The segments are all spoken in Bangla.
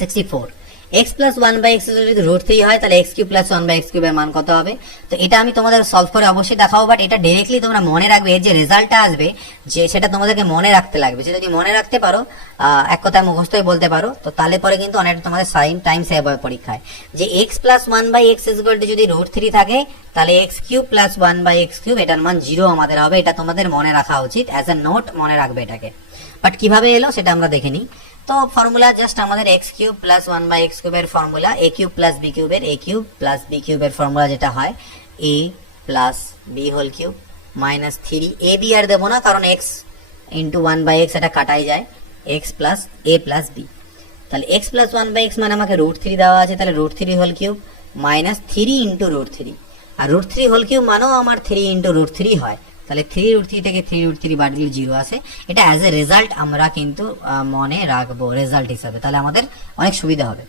64 x প্লাস 1/x যদি রুট 3 হয় তাহলে x কিউব প্লাস 1/x কিউবের মান কত হবে? তো এটা আমি তোমাদের সলভ করে অবশ্যই দেখাবো, বাট এটা ডাইরেক্টলি তোমরা মনে রাখবে, এর যে রেজাল্টটা আসবে যে সেটা তোমাদেরকে মনে রাখতে লাগবে। সেটা যদি মনে রাখতে পারো, এক কথায় মুখস্থই বলতে পারো, তো তাহলে পরে কিন্তু অনেকটা তোমাদের টাইম সেভ হয় পরীক্ষায়। যে x প্লাস 1/x যদি রুট 3 থাকে তাহলে x cube plus 1/x cube এটার মান 0 আমাদের হবে। এটা তোমাদের মনে রাখা উচিত, অ্যাজ এ নোট মনে রাখবে এটাকে। বাট কিভাবে এলো সেটা আমরা দেখে নিই। তো ফর্মুলা জাস্ট আমাদের x কিউব প্লাস 1/x কিউবের formula, a cube plus b কিউবের a কিউব প্লাস b কিউবের ফর্মুলা যেটা হয় a plus b whole cube minus 3 ab আর দেবো না, কারণ x ইন্টু 1/x এটা কাটাই যায়, x plus a plus b। তাহলে x প্লাস 1/x মানে আমাকে রুট 3 দেওয়া আছে, তাহলে root 3 whole cube minus 3 into root 3, আর রুট 3 হোল কিউব মানেও আমার 3 ইন্টু রুট 3 হয়। তাহলে 3 রুট 3 থেকে 3 রুট 3 বাদ দিলে 0 আসে। এটা অ্যাজ এ রেজাল্ট আমরা কিন্তু মনে রাখবো রেজাল্ট হিসাবে, তাহলে আমাদের অনেক সুবিধা হবে।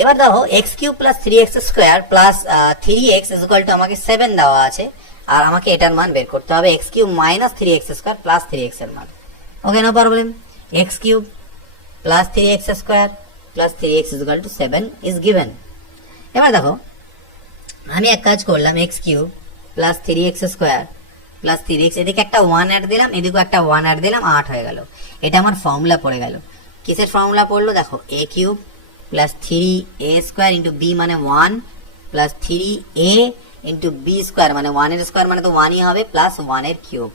এবার দেখো x cube plus 3x square plus 3x equal two আমাকে 7 দেওয়া আছে, আর আমাকে এটার মান বের করতে হবে x cube minus 3x square plus 3x এর মান। Okay, no problem. x cube plus 3x square plus 3x equal to 7 is given. এবার দেখো আমি এক কাজ করলাম, x cube plus 3x square plus 3x, এদিকে একটা 1 অ্যাড দিলাম, এদিকে একটা 1 অ্যাড দিলাম, 8 হয়ে গেল। এটা আমার ফর্মুলা পড়ে গেল। কিসের ফর্মুলা পড়লো? দেখো a cube plus 3a square into b মানে 1 plus 3a into b square মানে 1 এর স্কোয়ার মানে তো 1ই হবে, প্লাস 1 এর কিউব,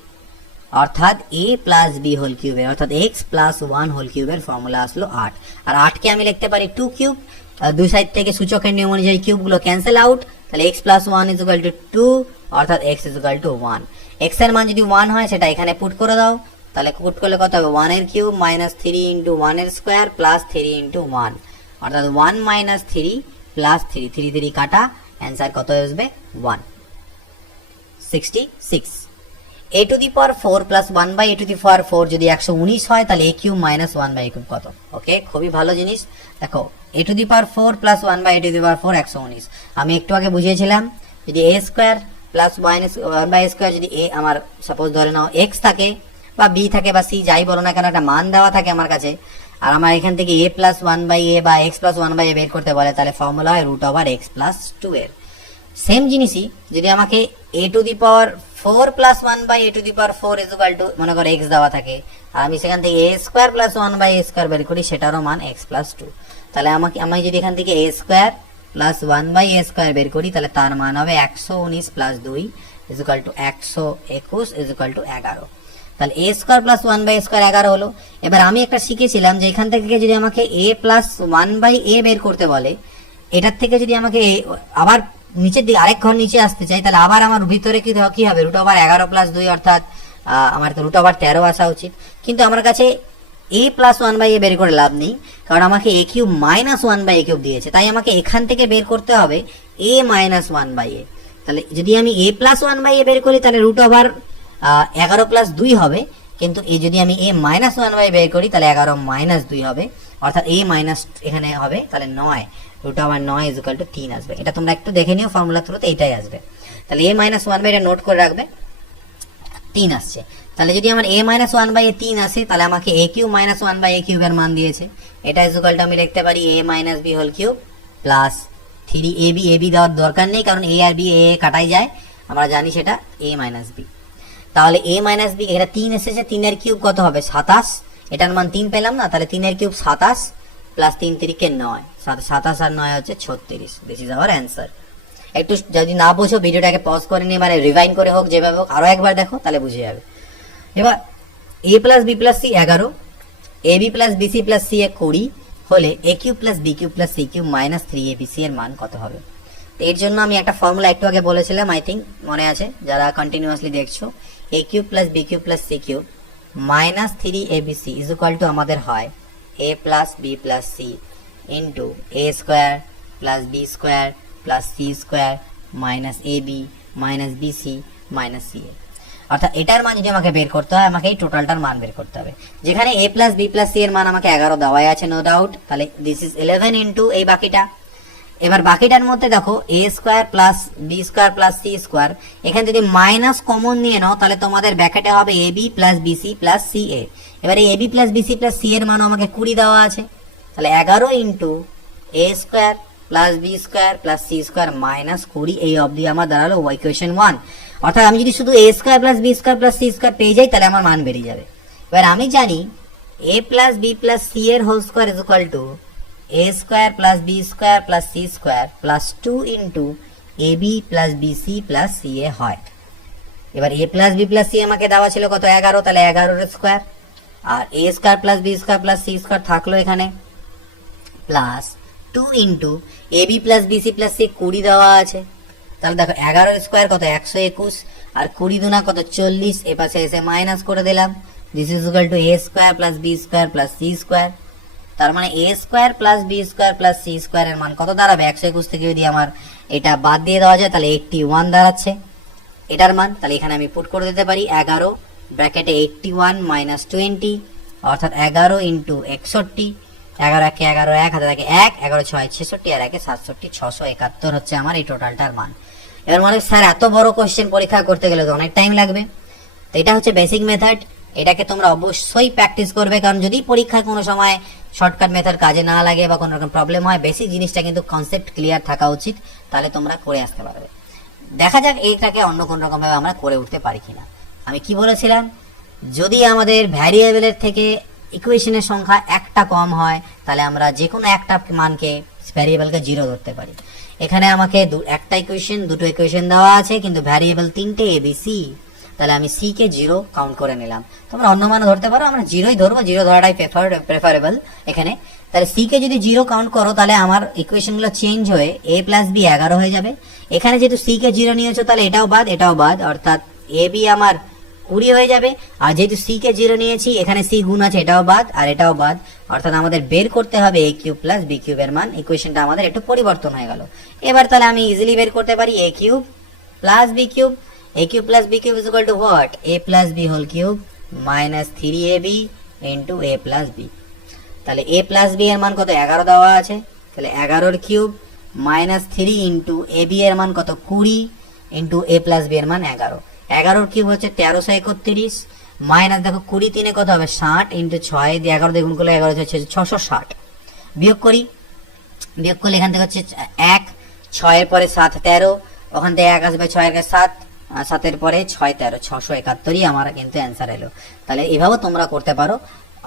অর্থাৎ a প্লাস b হোল কিউবের, অর্থাৎ x প্লাস 1 হোল কিউবের ফর্মুলা আসলো 8। আর 8কে আমি লিখতে পারি 2 কিউব, দুই সাইড থেকে সূচকের নিয়ম অনুযায়ী কিউবগুলো ক্যান্সেল আউট, তাহলে x plus 1 is equal to 2, অর্থাৎ x is equal to 1। x এর মান যদি 1 হয় সেটা এখানে পুট করে দাও, তাহলে পুট করলে কত হবে? 1 এর কিউব মাইনাস 3 ইন্টু 1 এর স্কোয়ার প্লাস 3 ইন্টু 1, অর্থাৎ 1 মাইনাস 3 প্লাস 3, 3 3 কাটা, অ্যান্সার কত আসবে? 1, 66। a to the power 4 plus 1/a to the power 4 যদি 119 হয় তাহলে a cube minus 1/a cube কত? ওকে, খুবই ভালো জিনিস। দেখো a to the power 4 plus 1/a to the power 4 119, আমি একটু আগে বুঝিয়েছিলাম যদি a square plus 1/a square যদি a আমার সাপোজ ধরে নাও x থাকে বা b থাকে বা c যাই বলো না কেন, একটা মান দেওয়া থাকে আমার কাছে, আর আমার এখান থেকে a প্লাস 1/a বা x প্লাস 1/a বের করতে বলে, তাহলে ফর্মুলা হয় রুট ওভার x প্লাস 2 এর। সেম জিনিসই যদি আমাকে a to the power 4 plus 1/a to the power 4 is equal two মনে করো x দেওয়া থাকে, আর আমি সেখান থেকে a square plus 1/a square বের করি, সেটারও মান x প্লাস 2, তাহলে আমি যদি এখান থেকে a square plus 1/a square বের করি তাহলে তার মান হবে 119 plus 2 is equal two 121 is equal two 11। তাহলে a square plus 1/a square 11 হলো। এবার আমি একটা শিখেছিলাম যে এখান থেকে যদি আমাকে a প্লাস 1/a বের করতে বলে, এটার থেকে যদি আমাকে আবার নিচের দিকে আরেক ঘর নিচে আসতে চাই, তাহলে আবার আমার ভিতরে কি হবে? রুট ওভার 11 প্লাস 2, অর্থাৎ আমার তো রুট ওভার 13 আসা উচিত, কিন্তু আমার কাছে a প্লাস 1/a বের করে লাভ নেই, কারণ আমাকে a cube minus 1/a cube দিয়েছে, তাই আমাকে এখান থেকে বের করতে হবে a মাইনাস 1/a। তাহলে যদি আমি a প্লাস 1/a বের করি তাহলে রুট ওভার 11 প্লাস 2 হবে, কিন্তু যদি আমি a মাইনাস 1/a বের করি তাহলে 11 মাইনাস 2 হবে, অর্থাৎ a মাইনাস এখানে হবে তাহলে 9, root over 9 is equal to 3 আসবে। এটা তোমরা একটু দেখে নিও, ফর্মুলা থ্রুতে এইটাই আসবে। তাহলে a মাইনাস 1/a এটা নোট করে রাখবে, 3 আসছে। তাহলে যদি আমার a মাইনাস 1/a 3 আসে, তাহলে আমাকে a কিউব মাইনাস 1/a কিউবের মান দিয়েছে, এটা ইজ ইকুয়াল টু আমি লিখতে পারি a minus b whole cube plus 3ab, ab দেওয়ার দরকার নেই কারণ a আর b a কাটাই যায়, আমরা জানি সেটা a মাইনাস b। তাহলে a মাইনাস b এটা 3 এসেছে, 3 এর কিউব কত হবে? 27, এটার মান 3 পেলাম না, তাহলে 3 এর কিউব 27 প্লাস 3 3 9, 27 আর 9 হচ্ছে 36, দিস ইজ আওয়ার অ্যান্সার। একটু যদি না বুঝো ভিডিওটাকে পজ করে নিয়ে মানে রিভাইন্ড করে হোক, যেভাবে হোক আরো একবার দেখো, তাহলে বুঝে যাবে। এবার a plus b plus c 11, ab plus bc plus c 20 হলে a cube plus b cube plus c cube minus 3abc এর মান কত হবে? তো এর জন্য আমি একটা ফর্মুলা একটু আগে বলেছিলাম, আই থিঙ্ক মনে আছে যারা কন্টিনিউয়াসলি দেখছো, a cube plus b cube plus c cube minus 3abc is equal to আমাদের হয় a plus b plus c into a square plus b square plus c square minus ab minus bc minus ca। অর্থাৎ এটার মান যদি আমাকে বের করতে হয়, আমাকে এই টোটালটার মান বের করতে হবে, যেখানে a plus b plus c এর মান আমাকে 11 দেওয়াই আছে নো ডাউট, তাহলে দিস ইজ 11 ইন্টু এই বাকিটা। এবার বাকিটার মধ্যে দেখো a square plus b square plus c square, এখানে যদি মাইনাস কমন নিয়ে নাও তাহলে তোমাদের ব্র্যাকেটে হবে ab plus bc plus ca। এবার এই ab plus bc plus c এর মান আমাকে 20 দেওয়া আছে, তাহলে 11 into A square plus B square plus C square minus 20 এই অবধি আমার দাঁড়ালো ইকুয়েশন 1। অর্থাৎ আমি যদি শুধু A square plus B square plus C square পেয়ে যাই তাহলে আমার মান বেরিয়ে যাবে। এবার আমি জানি A plus B plus C এর whole square is equal to A square plus B square plus C square plus 2 into A B plus B C plus C A হয়। এবার A plus B plus C আমাকে দেওয়া ছিল কত 11, তাহলে 11 এর স্কোয়ার, আর A square plus B square plus C square থাকলো এখানে, plus 2 into A B plus B C plus C 20 দেওয়া আছে। তাহলে দেখো 11 এর স্কোয়ার কত 121, আর 20 দুনা কত 40, এ পাশে এসে মাইনাস করে দিলাম। This is equal to A square plus B square plus C square. তার মানে A square plus B square plus C square এর মান কত দাঁড়াবে, 121 থেকে যদি আমার এটা বাদ দিয়ে দেওয়া যায় তাহলে 81 দাঁড়াচ্ছে এটার মান। তাহলে এখানে আমি পুট করে দিতে পারি 11 ব্র্যাকেটে 81 মাইনাস 20, অর্থাৎ 11 ইন্টু 61, 11 একে 11, 1 হাতে থাকে 1, 11 6 66, আর 1 67, 671 হচ্ছে আমার এই টোটালটার মান। এবার মনে স্যার এত বড় কোশ্চেন পরীক্ষা করতে গেলে তো অনেক টাইম লাগবে। তো এটা হচ্ছে বেসিক মেথড, এটাকে তোমরা অবশ্যই প্র্যাকটিস করবে, কারণ যদি পরীক্ষায় কোনো সময় শর্টকাট মেথড কাজে না লাগে বা কোনো রকম প্রবলেম হয়, বেসিক জিনিসটা কিন্তু কনসেপ্ট ক্লিয়ার থাকা উচিত, তাহলে তোমরা করে আসতে পারবে। দেখা যাক এইটাকে অন্য কোন রকম ভাবে আমরা করে উঠতে পারি কিনা। আমি কি বলেছিলাম, যদি আমাদের ভ্যারিয়েবলের থেকে ইকুয়েশনের সংখ্যা একটা কম হয় তাহলে আমরা যে কোনো একটা মানকে ভ্যারিয়েবলকে 0 ধরতে পারি। এখানে আমাকে একটা ইকুয়েশন, দুটো ইকুয়েশন দেওয়া আছে, কিন্তু ভ্যারিয়েবল 3টে এ বি সি, তাহলে আমি সি কে 0 কাউন্ট করে নিলাম। তোমরা অন্য মান ধরতে পারো, আমরা 0ই ধরবো, 0 ধরাটাই প্রেফারেবল এখানে। তাহলে সি কে যদি 0 কাউন্ট করো তাহলে আমার ইকুয়েশনগুলো চেঞ্জ হয়ে এ প্লাস বি 11 হয়ে যাবে। এখানে যেহেতু সি কে 0 নিয়েছো তাহলে এটাও বাদ এটাও বাদ, অর্থাৎ এ বি আমার 20 হয়ে যাবে। আর যেহেতু সি কে 0 নিয়েছি, এখানে সি গুণ আছে, এটাও বাদ আর এটাও বাদ, অর্থাৎ আমাদের বের করতে হবে এ কিউব প্লাস বি কিউবের মান। ইকুয়েশনটা আমাদের একটু পরিবর্তন হয়ে গেল। এবার তাহলে আমি ইজিলি বের করতে পারি A cube plus B cube. a cube plus b cube is equal to what? a plus b whole cube minus 3ab into a plus b। তাহলে a plus b এর মান কত 11 দেওয়া আছে, তাহলে 11 এর কিউব মাইনাস 3 ইন্টু ab এর মান কত 20 ইন্টু a plus b এর মান 11। 11 এর কিউব হচ্ছে 1331 মাইনাস দেখো 20 3 কত হবে 60 ইন্টু 6 দিয়ে 11 দিয়ে গুণ করলে 11 হচ্ছে 660। বিয়োগ করি, বিয়োগ করলে এখান থেকে হচ্ছে 1, 6 এর পরে 7 13, ওখান থেকে 1 আসবে 6 এর 7, 7 পরে 6 13, 671ই আমার কিন্তু অ্যান্সার এলো। তাহলে এভাবে তোমরা করতে পারো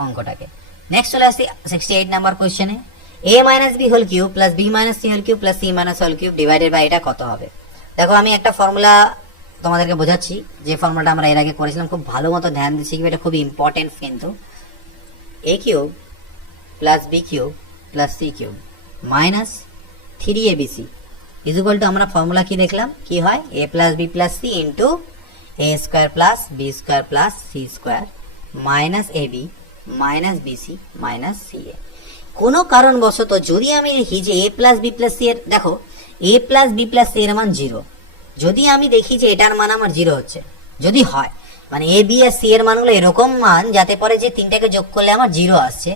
অঙ্কটাকে। নেক্সট চলে আসছি 68 নাম্বার কোশ্চেনে, a minus B whole cube plus b minus c whole cube plus c minus whole cube divided by এটা কত হবে। দেখো আমি একটা ফর্মুলা তোমাদেরকে বোঝাচ্ছি, যে ফর্মুলাটা আমরা এর আগে করেছিলাম, খুব ভালো মতো ধ্যান দিয়ে শিখবে, এটা খুবই ইম্পর্টেন্ট কিন্তু। a cube plus B cube plus C cube minus 3abc is equal to, আমরা ফর্মুলা কি দেখলাম কি হয়, a plus B plus C into A square plus B square plus C square minus A B minus B C minus C A. কোনো কারণবশত যদি আমি দেখি যে A plus B plus C এর, দেখো A plus B plus C এর মান 0, যদি আমি দেখি যে এটার মান আমার 0 হচ্ছে, যদি হয় মানে এ বি আর সি এর মানগুলো এরকম মান যাতে পরে যে তিনটাকে যোগ করলে আমার 0 আসছে,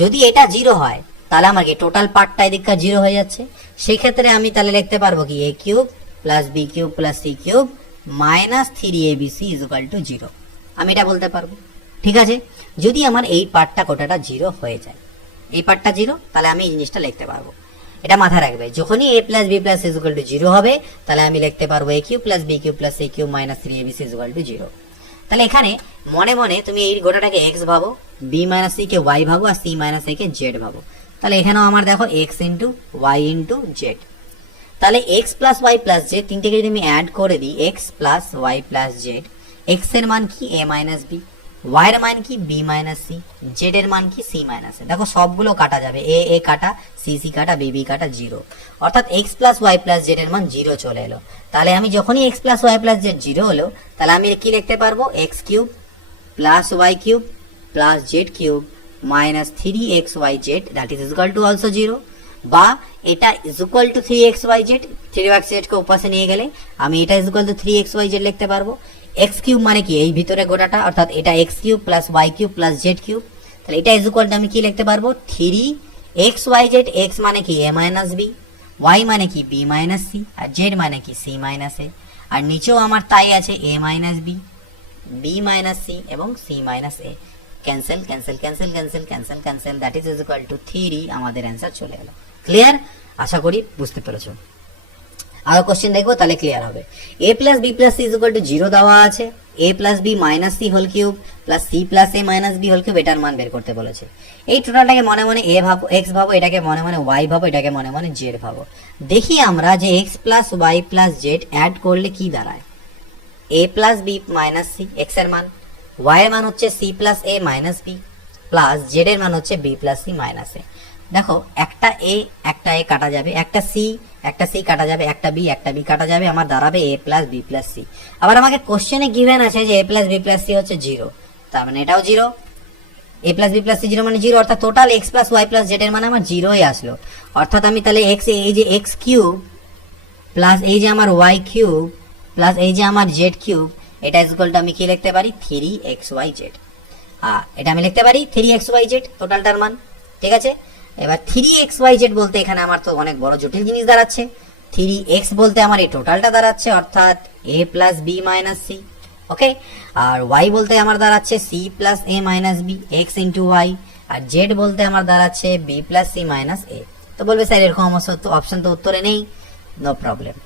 যদি এটা 0 হয় তাহলে আমার কি টোটাল পার্টটা এদিকটা 0 হয়ে যাচ্ছে। সেই ক্ষেত্রে আমি তাহলে লিখতে পারবো কি এ cube plus B cube plus C cube minus 3abc is equal to 0, আমি এটা বলতে পারবো। ঠিক আছে, যদি আমার এই পার্টটা কোটাটা 0 হয়ে যায়, এই পার্টটা 0, তাহলে আমি এই জিনিসটা লিখতে পারবো। এটা মাথায় রাখবে, যখনই a plus B plus is equal to 0 হবে তাহলে আমি লিখতে পারবো a cube plus B cube plus C cube minus 3abc is equal to 0। তাহলে এখানে মনে মনে তুমি এই গোটাটাকে x ভাবো, b মাইনাস সি কে y ভাবো, আর c মাইনাস a কে z ভাবো। তাহলে এখানেও আমার দেখো x into y into Z, তাহলে x plus Y plus Z তিনটেকে যদি আমি অ্যাড করে দিই, x plus Y plus z, x এর মান কি a মাইনাস বি, y এর মান কি b মাইনাস সি, z এর মান কি c মাইনাস এ। দেখো সবগুলো কাটা যাবে, a a কাটা, c c কাটা, b b কাটা, 0, অর্থাৎ x plus Y plus z এর মান 0 চলে এলো। তাহলে আমি যখনই x plus Y plus z 0 হলো, তাহলে আমি কি লিখতে পারবো, x cube plus y cube plus z cube minus 3xyz that is equal to also 0, বা এটা is equal to 3xyz, 3xyz কে উপাশে নিয়ে গেলে আমি এটা ইজ ইকুয়াল টু 3xyz লিখতে পারবো। x কিউব মানে কি এই ভিতরে গোটাটা, অর্থাৎ এটা x cube plus y cube plus z cube, তাহলে এটা ইজ ইকুয়াল টু আমি কি লিখতে পারবো 3xyz, x মানে কি a মাইনাস b, y মানে কি b মাইনাস c, আর z মানে কি c মাইনাস a, আর নিচেও আমার তাই আছে a minus b, b minus c এবং c minus a। Cancel cancel cancel cancel cancel cancel, that is equal to 3, আমাদের অ্যান্সার চলে এলো। ক্লিয়ার? আশা করি বুঝতে পেরেছো। আরো কোশ্চেন দেখবো, তাহলে ক্লিয়ার হবে। a plus B plus C is equal to 0 দেওয়া আছে, a plus b minus c whole cube plus c plus a minus B whole cube, এটার মান বের করতে বলেছে। এই টোটালটাকে মনে মনে a ভাবো, x ভাবো, এটাকে মনে মনে y ভাবো, এটাকে মনে মনে z ভাবো। দেখি আমরা যে x plus y plus z add করলে কি দাঁড়ায়। a plus b minus c, x এর মান, y এর মান হচ্ছে c plus a minus b plus z এর মান হচ্ছে b plus c minus a. দেখো একটা a কাটা যাবে, একটা c কাটা যাবে, একটা b কাটা যাবে, আমার দাঁড়াবে a plus B plus c. আবার আমাকে কোশ্চেনে গিভেন আছে যে a plus B plus c হচ্ছে 0, তার মানে এটাও 0, a plus B plus c 0 মানে 0, অর্থাৎ total x plus y plus z এর মানে আমার 0ই আসলো। অর্থাৎ আমি তাহলে x, এই যে x কিউব প্লাস এই যে আমার y কিউব প্লাস এই যে আমার z কিউব, এটা ইকুয়াল টু আমি কি লিখতে পারি 3xyz। এটা আমি লিখতে পারি 3xyz টোটালটার মান। ঠিক আছে, এবার 3xyz বলতে এখানে আমার তো অনেক বড় জটিল জিনিস দাঁড়াচ্ছে। 3x বলতে আমার এই টোটালটা দাঁড়াচ্ছে, অর্থাৎ a plus b minus c. Okay, আর y বলতে আমার দাঁড়াচ্ছে c plus a minus b x into y, আর z বলতে আমার দাঁড়াচ্ছে b plus c minus a। তো বলবে স্যার এরকম অপশন তো উত্তরে নেই। No problem.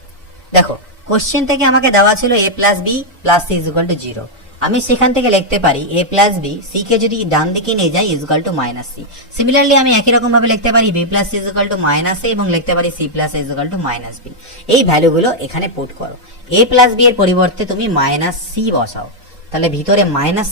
দেখো কোশ্চেন থেকে আমাকে দেওয়া ছিল a plus B plus C is equal to 0। আমি সেখান থেকে লিখতে পারি a প্লাস বি, সি কে যদি ডান দিকে নিয়ে যাই is equal to minus C. Similarly আমি একই রকম ভাবে লিখতে পারি b plus C is equal to minus A এবং লিখতে পারি c plus A is equal to minus B. এই ভ্যালুগুলো এখানে পুট করো। a প্লাস বি এর পরিবর্তে তুমি মাইনাস সি বসাও, তাহলে ভিতরে মাইনাস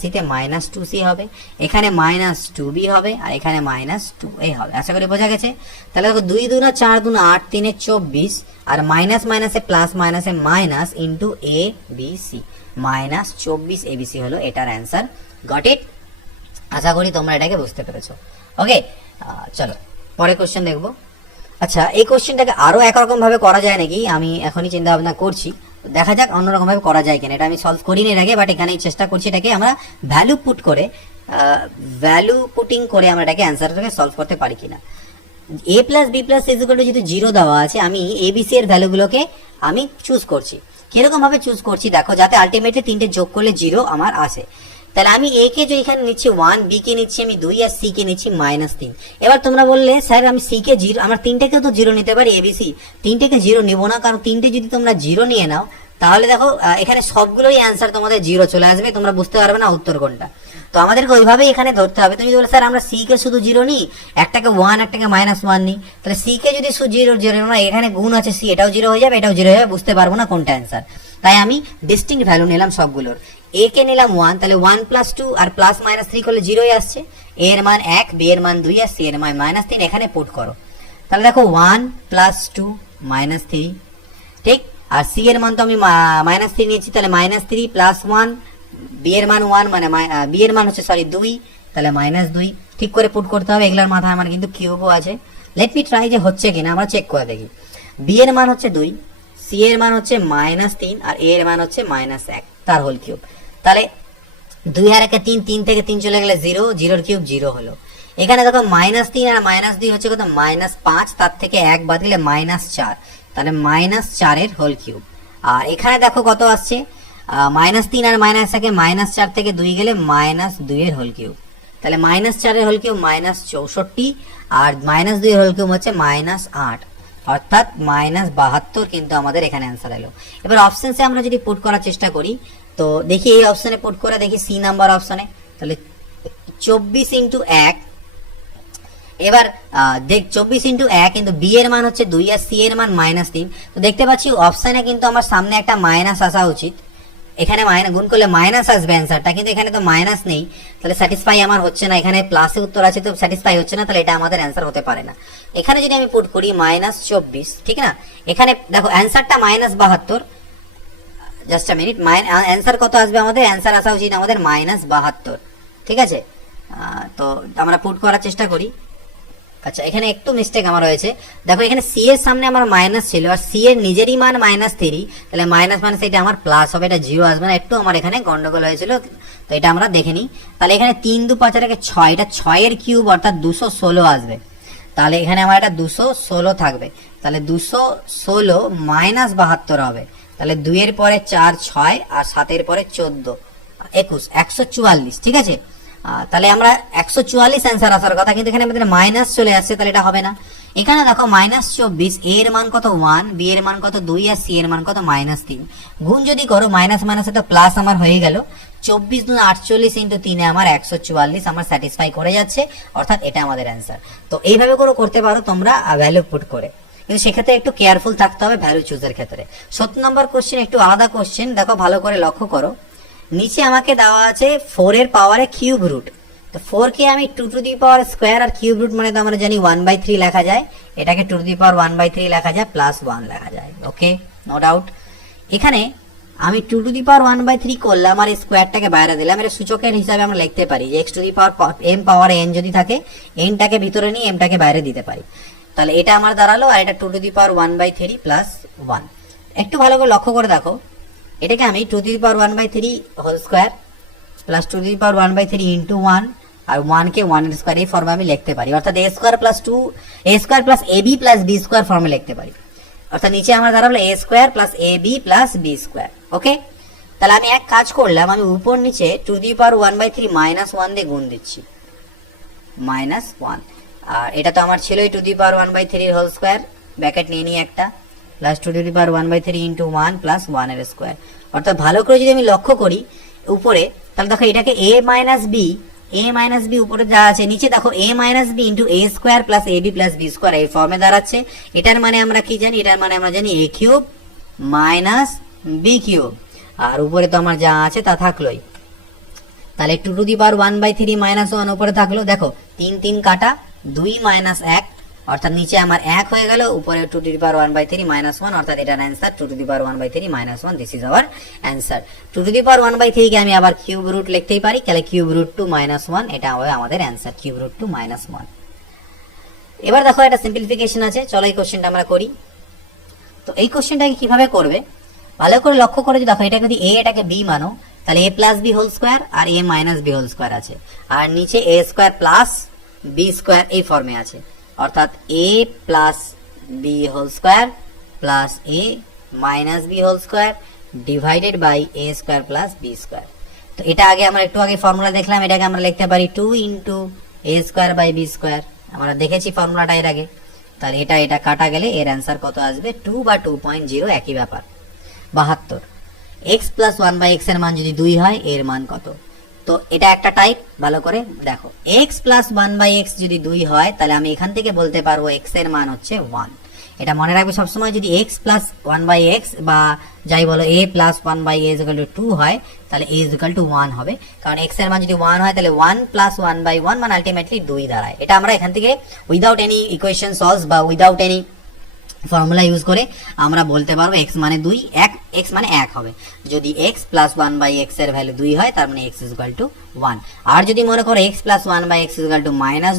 সিতে মাইনাস 2c হবে, এখানে মাইনাস 2b হবে, আর এখানে মাইনাস 2a হবে। আশা করি বোঝা গেছে। তাহলে দেখো 2 দুনা 4 দুনা 8, 3 24, আর মাইনাস মাইনাসে প্লাস মাইনাসে minus into A B C, minus 24 ABC হলো এটার অ্যান্সার। Got it? আশা করি তোমরা এটাকে বুঝতে পেরেছো। ওকে, চলো পরে কোশ্চেন দেখবো। আচ্ছা, এই কোশ্চেনটাকে আরো একরকম ভাবে করা যায় নাকি, আমি এখনই চিন্তা ভাবনা করছি, দেখা যাক অন্যরকম ভাবে করা যায় কিনা। এটা আমি সলভ করিনি এর আগে, বাট এখানেই চেষ্টা করছি এটাকে আমরা ভ্যালু পুট করে, ভ্যালু পুটিং করে আমরা এটাকে অ্যান্সারটাকে সলভ করতে পারি কিনা। a plus B plus C is equal to যেহেতু 0 দেওয়া আছে, আমি এ বি সি এর ভ্যালুগুলোকে আমি চুজ করছি। কিরকম ভাবে চুজ করছি দেখো, যাতে আলটিমেটলি তিনটে যোগ করলে 0 আমার আসে। তাহলে আমি a কে যে এখানে নিচ্ছি 1, b কে নিচ্ছি আমি 2, আর c কে নিচ্ছি -3। এবার তোমরা বললে স্যার আমি c কে 0, আমার তিনটেকে তো 0 নিতে পারি, a b c, তিনটেকে 0 নিব না, কারণ তিনটে যদি তোমরা 0 নিয়ে নাও তাহলে দেখো এখানে সবগুলোই অ্যান্সার তোমাদের 0 চলে আসবে, তোমরা বুঝতে পারবে না উত্তর কোনটা। তো আমাদেরকে ওইভাবেই এখানে ধরতে হবে। তুমি যদি বলো স্যার আমরা c কে শুধু 0 নিই, একটাকে 1 একটাকে -1 নিই, তাহলে c কে যদি শুধু 0 না, এখানে গুণ আছে c, এটাও 0 হয়ে যাবে, এটাও 0 হয়ে যাবে, বুঝতে পারবো না কোনটা অ্যান্সার। তাই আমি ডিস্টিংক্ট ভ্যালু নিলাম সবগুলোর। a কে নিলাম 1, তাহলে 1 প্লাস 2 আর প্লাস -3 করলে 0ই আসছে। a এর মান 1, b এর মান 2, আর c এর মান -3, এখানে পুট করো। তাহলে দেখো 1 প্লাস 2 -3, ঠিক, আর c এর মান তো আমি -3 নিয়েছি, তাহলে -3 প্লাস 1, b এর মান 1 মানে b এর মান হচ্ছে 2, তাহলে -2, ঠিক করে পুট করতে হবে। এগুলোর মাথায় আমার কিন্তু কিউবও আছে। লেট মি ট্রাই যে হচ্ছে কিনা, আমরা চেক করে দেখি। b এর মান হচ্ছে 2, c এর মান হচ্ছে -3, আর a এর মান হচ্ছে -1, তার হোল কিউব। তাহলে 2 আর 1 3, 3 থেকে 3 চলে গেলে 0, 0 কিউব 0 হলো। এখানে দেখো -3 আর -2 হচ্ছে কত, -5, তার থেকে 1 বাদ দিলে -4, তাহলে -4 এর হোল কিউব। আর এখানে দেখো কত আসছে, -3 আর -4 থেকে 2 গেলে -2 এর হোল কিউব, তাহলে -4 এর হোল কিউব -64, আর -2 এর হোল কিউব হচ্ছে -8, অর্থাৎ -72 কিন্তু আমাদের এখানে অ্যান্সার এলো। এবার অপশনসে আমরা যদি পুট করার চেষ্টা করি, তো দেখি এই অপশনে পুট করে দেখি, সি নাম্বার অপশনে, তাহলে 24 ইন্টু 1, এবার দেখ 24 ইন্টু 1, কিন্তু বি এর মান হচ্ছে 2 আর সি এর মান -3। তো দেখতে পাচ্ছি অপশনে কিন্তু আমার সামনে একটা মাইনাস আসা উচিত, এখানে গুণ করলে মাইনাস আসবে অ্যান্সারটা, কিন্তু এখানে তো মাইনাস নেই, তাহলে স্যাটিসফাই আমার হচ্ছে না। এখানে প্লাসে উত্তর আছে তো স্যাটিসফাই হচ্ছে না, তাহলে এটা আমাদের অ্যান্সার হতে পারে না। এখানে যদি আমি পুট করি -24, ঠিক না, এখানে দেখো অ্যান্সারটা -72, জাস্ট আ মিনিট, অ্যান্সার কত আসবে আমাদের, অ্যান্সার আসা উচিত আমাদের -72, ঠিক আছে। তো আমরা পুট করার চেষ্টা করি। আচ্ছা, এখানে একটু মিস্টেক আমার হয়েছে, দেখো এখানে সি এর সামনে আমার মাইনাস ছিল, আর সি এর নিজেরই মান -3, তাহলে মাইনাস এটা আমার প্লাস হবে, এটা 0 আসবে না, একটু আমার এখানে গন্ডগোল হয়েছিল, তো এটা আমরা দেখে নিই। তাহলে এখানে 3 2 5 আর 6, এটা 6 এর কিউব অর্থাৎ 216 আসবে, তাহলে এখানে আমার এটা 216 থাকবে, তাহলে 216 -72 হবে, তাহলে 2 এর পরে 4 6, আর 7 এর পরে 14 21 144, ঠিক আছে। তাহলে আমরা 144 অ্যান্সার আসার কথা, কিন্তু এখানে আমাদের মাইনাস চলে আসছে, তাহলে এটা হবে না। এখানে দেখো -24, এ এর মান কত 1, বি এর মান কত 2 আর সি এর মান কত -3। গুণ যদি করো মাইনাস মাইনাসে তো প্লাস আমার হয়ে গেল, 24 × 48 × 3 আমার 144 আমার স্যাটিসফাই করে যাচ্ছে, অর্থাৎ এটা আমাদের অ্যান্সার। তো এইভাবে করে করতে পারো তোমরা ভ্যালু পুট করে, কিন্তু সেক্ষেত্রে একটু কেয়ারফুল থাকতে হবে ভ্যালু চুজের ক্ষেত্রে। 70 নম্বর কোশ্চেন একটু আলাদা কোশ্চেন, দেখো ভালো করে লক্ষ্য করো। নিচে আমাকে দেওয়া আছে 4 এর পাওয়ারে কিউব রুট। তো 4 কে আমি 2 টু দি পাওয়ার স্কয়ার, আর কিউব রুট মানে তো আমরা জানি 1/3 লেখা যায়, এটাকে 2 টু দি পাওয়ার 1/3 লেখা যায়, +1 লেখা যায়। ওকে, নো ডাউট। এখানে আমি 2 টু দি পাওয়ার 1/3 করলাম আর স্কয়ারটাকে বাইরে দিলাম, এটা সূচকের হিসাবে আমরা লিখতে পারি যে x to the power m পাওয়ারে n যদি থাকে, n-টাকে ভিতরে নিয়ে m-টাকে বাইরে দিতে পারি। তাহলে এটা আমার দাঁড়ালো, আর এটা 2 টু দি পাওয়ার 1/3 + 1। একটু ভালো করে লক্ষ্য করে দেখো, এটাকে আমি 2 to the power 1/3 whole square plus 2 to the power 1/3 into 1, আর 1 কে 1 এর স্কয়ার এই ফর্মে আমি লিখতে পারি, অর্থাৎ a square plus 2a square plus ab plus b square ফর্মে লিখতে পারি। অর্থাৎ নিচে আমার দাঁড়ালো a square plus ab plus b square. Okay, তাহলে আমি এক কাজ করলাম, আমি উপর নিচে 2 টু দি পাওয়ার 1/3 -1 দিয়ে গুণ দিচ্ছি, -1। আর এটা তো আমার ছিল 2 to the power 1/3 whole square, bracket নিয়ে নিই একটা, plus 2 to the power 1/3 into 1 plus 1 এর স্কয়ার। অর্থাৎ ভালো করে যদি আমি লক্ষ্য করি উপরে, তাহলে দেখো এটাকে a মাইনাস b উপরে যা আছে, নিচে দেখো a minus b into a square plus ab plus b square এই ফর্মে দাঁড়াচ্ছে। এটার মানে আমরা কি জানি? এটার মানে আমরা জানি a cube minus b cube, আর উপরে তো আমার যা আছে তা থাকলোই। তাহলে 2 টু দি পাওয়ার 1/3 -1 উপরে থাকলো, দেখো 3 3 কাটা, 2 - 1, অর্থাৎ নিচে আমার 1 হয়ে গেল, উপরে 2 টু দি পাওয়ার 1/3 -1, অর্থাৎ এটার answer 2 to the power 1/3 -1। This is our answer. 2 to the power 1/3 কে আমি আবার কিউব রুট লিখতেই পারি, তাহলে কিউব রুট টু -1, এটা হবে আমাদের অ্যান্সার, কিউব রুট টু -1। এবার দেখো এটা সিম্পলিফিকেশন আছে, চলো এই কোশ্চেনটা আমরা করি। তো এই কোশ্চেনটাকে কিভাবে করবে ভালো করে লক্ষ্য করে দেখো, এটা যদি a এটাকে b মানো, তাহলে a plus b whole square আর a minus b whole square আছে, আর নিচে a square plus b square এই ফর্মে আছে, অর্থাৎ a plus b whole square plus a minus b whole square divided by a square plus b square. তো এটা আগে আমরা একটু আগে ফর্মুলা দেখলাম, এটাকে আমরা লিখতে পারি 2 into a square by b square, আমরা দেখেছি ফর্মুলাটা এর আগে। তাহলে এটা কাটা গেলে এর অ্যান্সার কত আসবে? 2 বা 2.0 একই ব্যাপার, 72। x প্লাস 1/x এর মান যদি 2 হয়, এর মান কত? তো এটা একটা টাইপ, ভালো করে দেখো, x প্লাস 1/x যদি 2 হয়, তাহলে আমি এখান থেকে বলতে পারবো x এর মান হচ্ছে 1। এটা মনে রাখবে সবসময়, যদি x প্লাস 1/x বা যাই বলো a প্লাস 1/a = 2 হয়, তাহলে a = 1 হবে, কারণ x এর মান যদি 1 হয়, তাহলে 1 প্লাস 1/1 মানে আলটিমেটলি 2 দাঁড়ায়। এটা আমরা এখান থেকে উইদাউট এনি ইকুয়েশন সলভস বা উইদাউট এনি ফর্মুলা ইউজ করে আমরা বলতে পারবো x মানে 2, x মানে 1 হবে। যদি x প্লাস 1/x এর ভ্যালু 2 হয়, তার মানে x = 1। আর যদি মনে করো x প্লাস 1/x =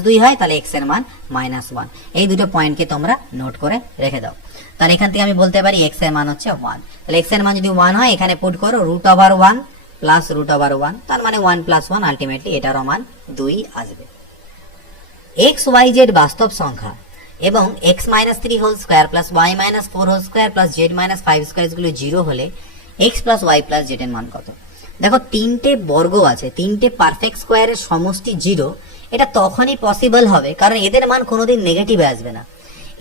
-2 হয়, তাহলে x এর মান -1। এই দুটো পয়েন্টকে তোমরা নোট করে রেখে দাও। তাহলে এখান থেকে আমি বলতে পারি x এর মান হচ্ছে 1। তাহলে x এর মান যদি 1 হয়, এখানে পুট করো √1 প্লাস √1, তার মানে 1 প্লাস 1, আলটিমেটলি এটারও মান 2 আসবে। x y z বাস্তব সংখ্যা এবং x - 3 whole square plus y - 4 whole square plus z - 5 square গুলো 0 হলে x plus y plus z এর মান কত? দেখো তিনটে বর্গ আছে, তিনটে পারফেক্ট স্কয়ারের সমষ্টি 0, এটা তখনই পসিবল হবে কারণ এদের মান কোনোদিন নেগেটিভে আসবে না,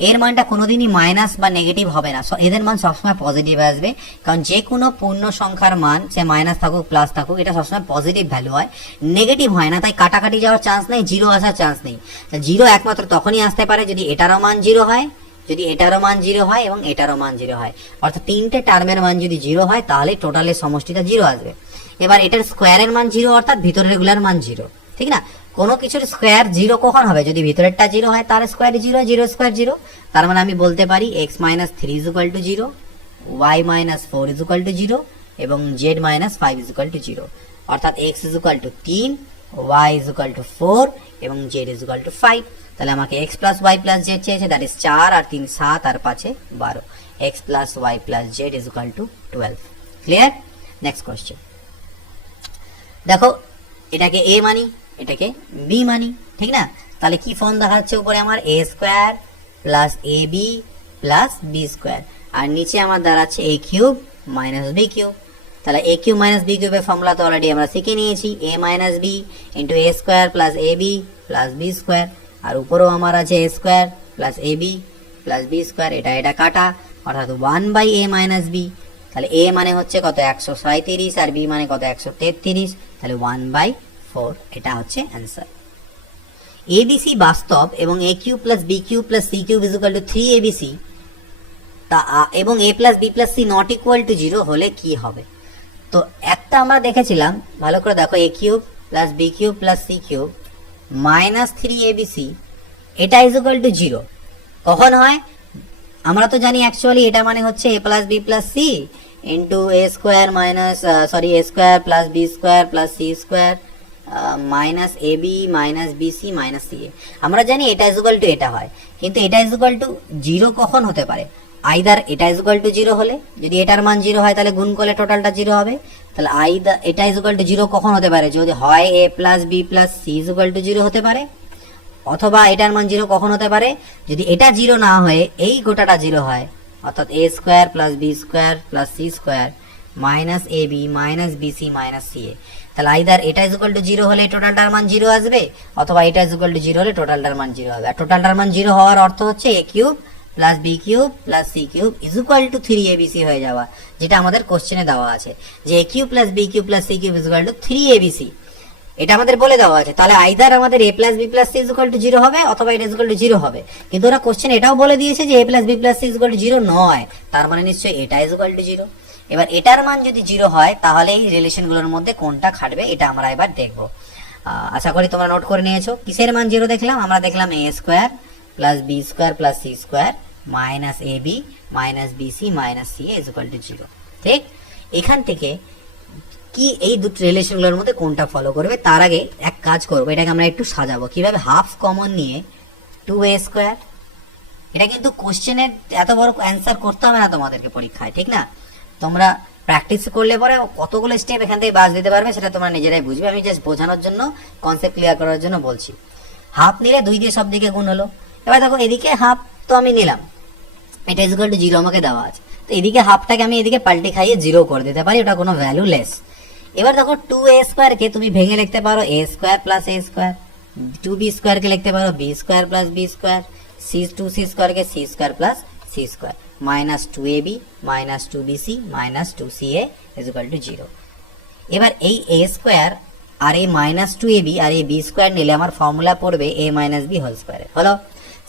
এর মানটা কোনোদিনই মাইনাস বা নেগেটিভ হবে না, এদের মান সবসময় পজিটিভে আসবে। কারণ যে কোনো পূর্ণ সংখ্যার মান, সে মাইনাস থাকুক প্লাস থাকুক, এটা সবসময় পজিটিভ ভ্যালু হয়, নেগেটিভ হয় না। তাই কাটাকাটি যাওয়ার চান্স নেই, 0 আসার চান্স নেই। 0 একমাত্র তখনই আসতে পারে যদি এটারও মান 0 হয়, যদি এটারও মান 0 হয় এবং এটারও মান 0 হয়, অর্থাৎ তিনটে টার্মের মান যদি 0 হয়, তাহলে টোটালের সমষ্টিটা 0 আসবে। এবার এটার স্কোয়ারের মান 0, অর্থাৎ ভিতরের গুলার মান 0, ঠিক না? কোনো কিছুর স্কোয়ার 0 কখন হবে? যদি ভিতরেরটা 0 হয়, তার স্কোয়ার 0, 0 স্কোয়ার 0। তার মানে আমি বলতে পারি x - 3 = 0, y - 4 = 0 এবং z - 5 = 0, অর্থাৎ x = 3, y = 4 এবং z = 5। তাহলে আমাকে x plus y plus z চেয়েছে, দ্যাট ইজ 4 আর 3 7 আর 5 12, x plus y plus z = 12। Clear? Next question দেখো, এটাকে a মানি, এটাকে b মানি, ঠিক না? তাহলে কি ফর্ম দেখাচ্ছে উপরে আমার? a square plus ab plus b square, আর নিচে আমার দাঁড়াচ্ছে a cube minus b cube. তাহলে এ কিউব মাইনাস বি কিউবের ফর্মুলা তো অলরেডি আমরা শিখে নিয়েছি, A minus B into A square plus A B plus B square, আর উপরেও আমার আছে A square plus A B plus B square, এটা কাটা, অর্থাৎ 1/a মাইনাস বি। তাহলে এ মানে হচ্ছে কত 137 আর বি মানে কত 133, তাহলে 1/4, এটা হচ্ছে অ্যান্সার। এবিসি বাস্তব এবং A cube plus B cube plus C cube is equal to 3abc এবং A plus B plus C not equal to 0 হলে কি হবে? তো একটা আমরা দেখেছিলাম, ভালো করে দেখো, A cube plus B cube plus C cube minus 3abc, এটা ইজ ইকুয়াল টু 0 কখন হয়? আমরা তো জানি অ্যাকচুয়ালি এটা মানে হচ্ছে A plus B plus C into A square minus A square plus B square plus C square minus A B minus B C minus C A. আমরা জানি এটা ইজ ইকুয়াল টু এটা হয়, কিন্তু এটা ইজ ইকুয়াল টু 0 কখন হতে পারে? আইদার এটা ইজ ইকুয়াল টু 0 হলে, যদি এটার মান 0 হয় তাহলে গুণ করলে টোটালটা 0 হবে। তাহলে আইদার এটা ইজ ইকুয়াল টু 0 কখন হতে পারে? যদি হয় A plus B plus C is equal to 0 হতে পারে, অথবা এটার মান 0 কখন হতে পারে? যদি এটা 0 না হয়ে এই গোটাটা 0 হয়, অর্থাৎ A square plus B square plus C square minus A B minus B C minus C A. তাহলে আইদার এটা ইজ ইকুয়াল টু 0 হলে টোটালটার মান 0 আসবে, অথবা এটা ইজ ইকুয়াল টু 0 হলে টোটালটার মান 0 হবে। আর টোটালটার মান 0 হওয়ার অর্থ হচ্ছে A cube plus B cube plus C cube is equal to 3abc হয়ে যাওয়া, যেটা আমাদের কোশ্চেনে দেওয়া আছে যে A cube plus B cube plus C cube is equal to 3abc, এটা আমাদের বলে দেওয়া আছে। তাহলে আইদার আমাদের A plus B plus C is equal to 0 হবে, অথবা এটা ইজ ইকুয়াল টু 0 হবে। কিন্তু ওরা কোশ্চেন এটাও বলে দিয়েছে যে A plus B plus C is equal to 0 নয়, তার মানে নিশ্চয়ই এটা ইজ ইকুয়াল টু 0। এবার এটার মান যদি 0 হয় তাহলে এই রিলেশনগুলোর মধ্যে কোনটা খাটবে এটা আমরা এবার দেখব। আশা করি তোমরা নোট করে নিয়েছো। কিসের মান 0 দেখলাম? আমরা দেখলাম A square plus B square plus C square minus A B minus B C minus C is equal to 0। ঠিক, এখান থেকে কি এই দুটো রিলেশনগুলোর মধ্যে কোনটা ফলো করবে? তার আগে এক কাজ করবো, এটাকে আমরা একটু সাজাবো কিভাবে। হাফ কমন নিয়ে 2a স্কোয়ার, এটা কিন্তু কোশ্চেনের এত বড় অ্যান্সার করতে হবে না তোমাদেরকে পরীক্ষায়, ঠিক না? তোমরা প্র্যাকটিস করলে পরে কতগুলো স্টেপ এখান থেকে বাদ দিতে পারবে সেটা তোমরা নিজেরাই বুঝবে। আমি জাস্ট বোঝানোর জন্য, কনসেপ্ট ক্লিয়ার করার জন্য বলছি। হাফ নিলে 2 দিয়ে সব দিকে গুণ হলো। এবার দেখো এদিকে হাফ তো আমি নিলাম, এটা ইজ ইকুয়াল টু 0 আমাকে দেওয়া আছে, তো এদিকে হাফটাকে আমি এদিকে পাল্টে খাইয়ে 0 করে দিতে পারি, ওটা কোনো ভ্যালু লেস। এবার দেখো 2a স্কোয়ারকে তুমি ভেঙে লিখতে পারো a square plus a square, 2b স্কোয়ারকে লিখতে পারো b square plus b square, 2c স্কোয়ারকে c square plus c square minus 2ab minus 2bc minus 2ca is equal to 0। এবার এই a স্কোয়ার আর এই মাইনাস 2ab আর এই b স্কোয়ার নিলে আমার ফর্মুলা পড়বে a minus b whole square হলো।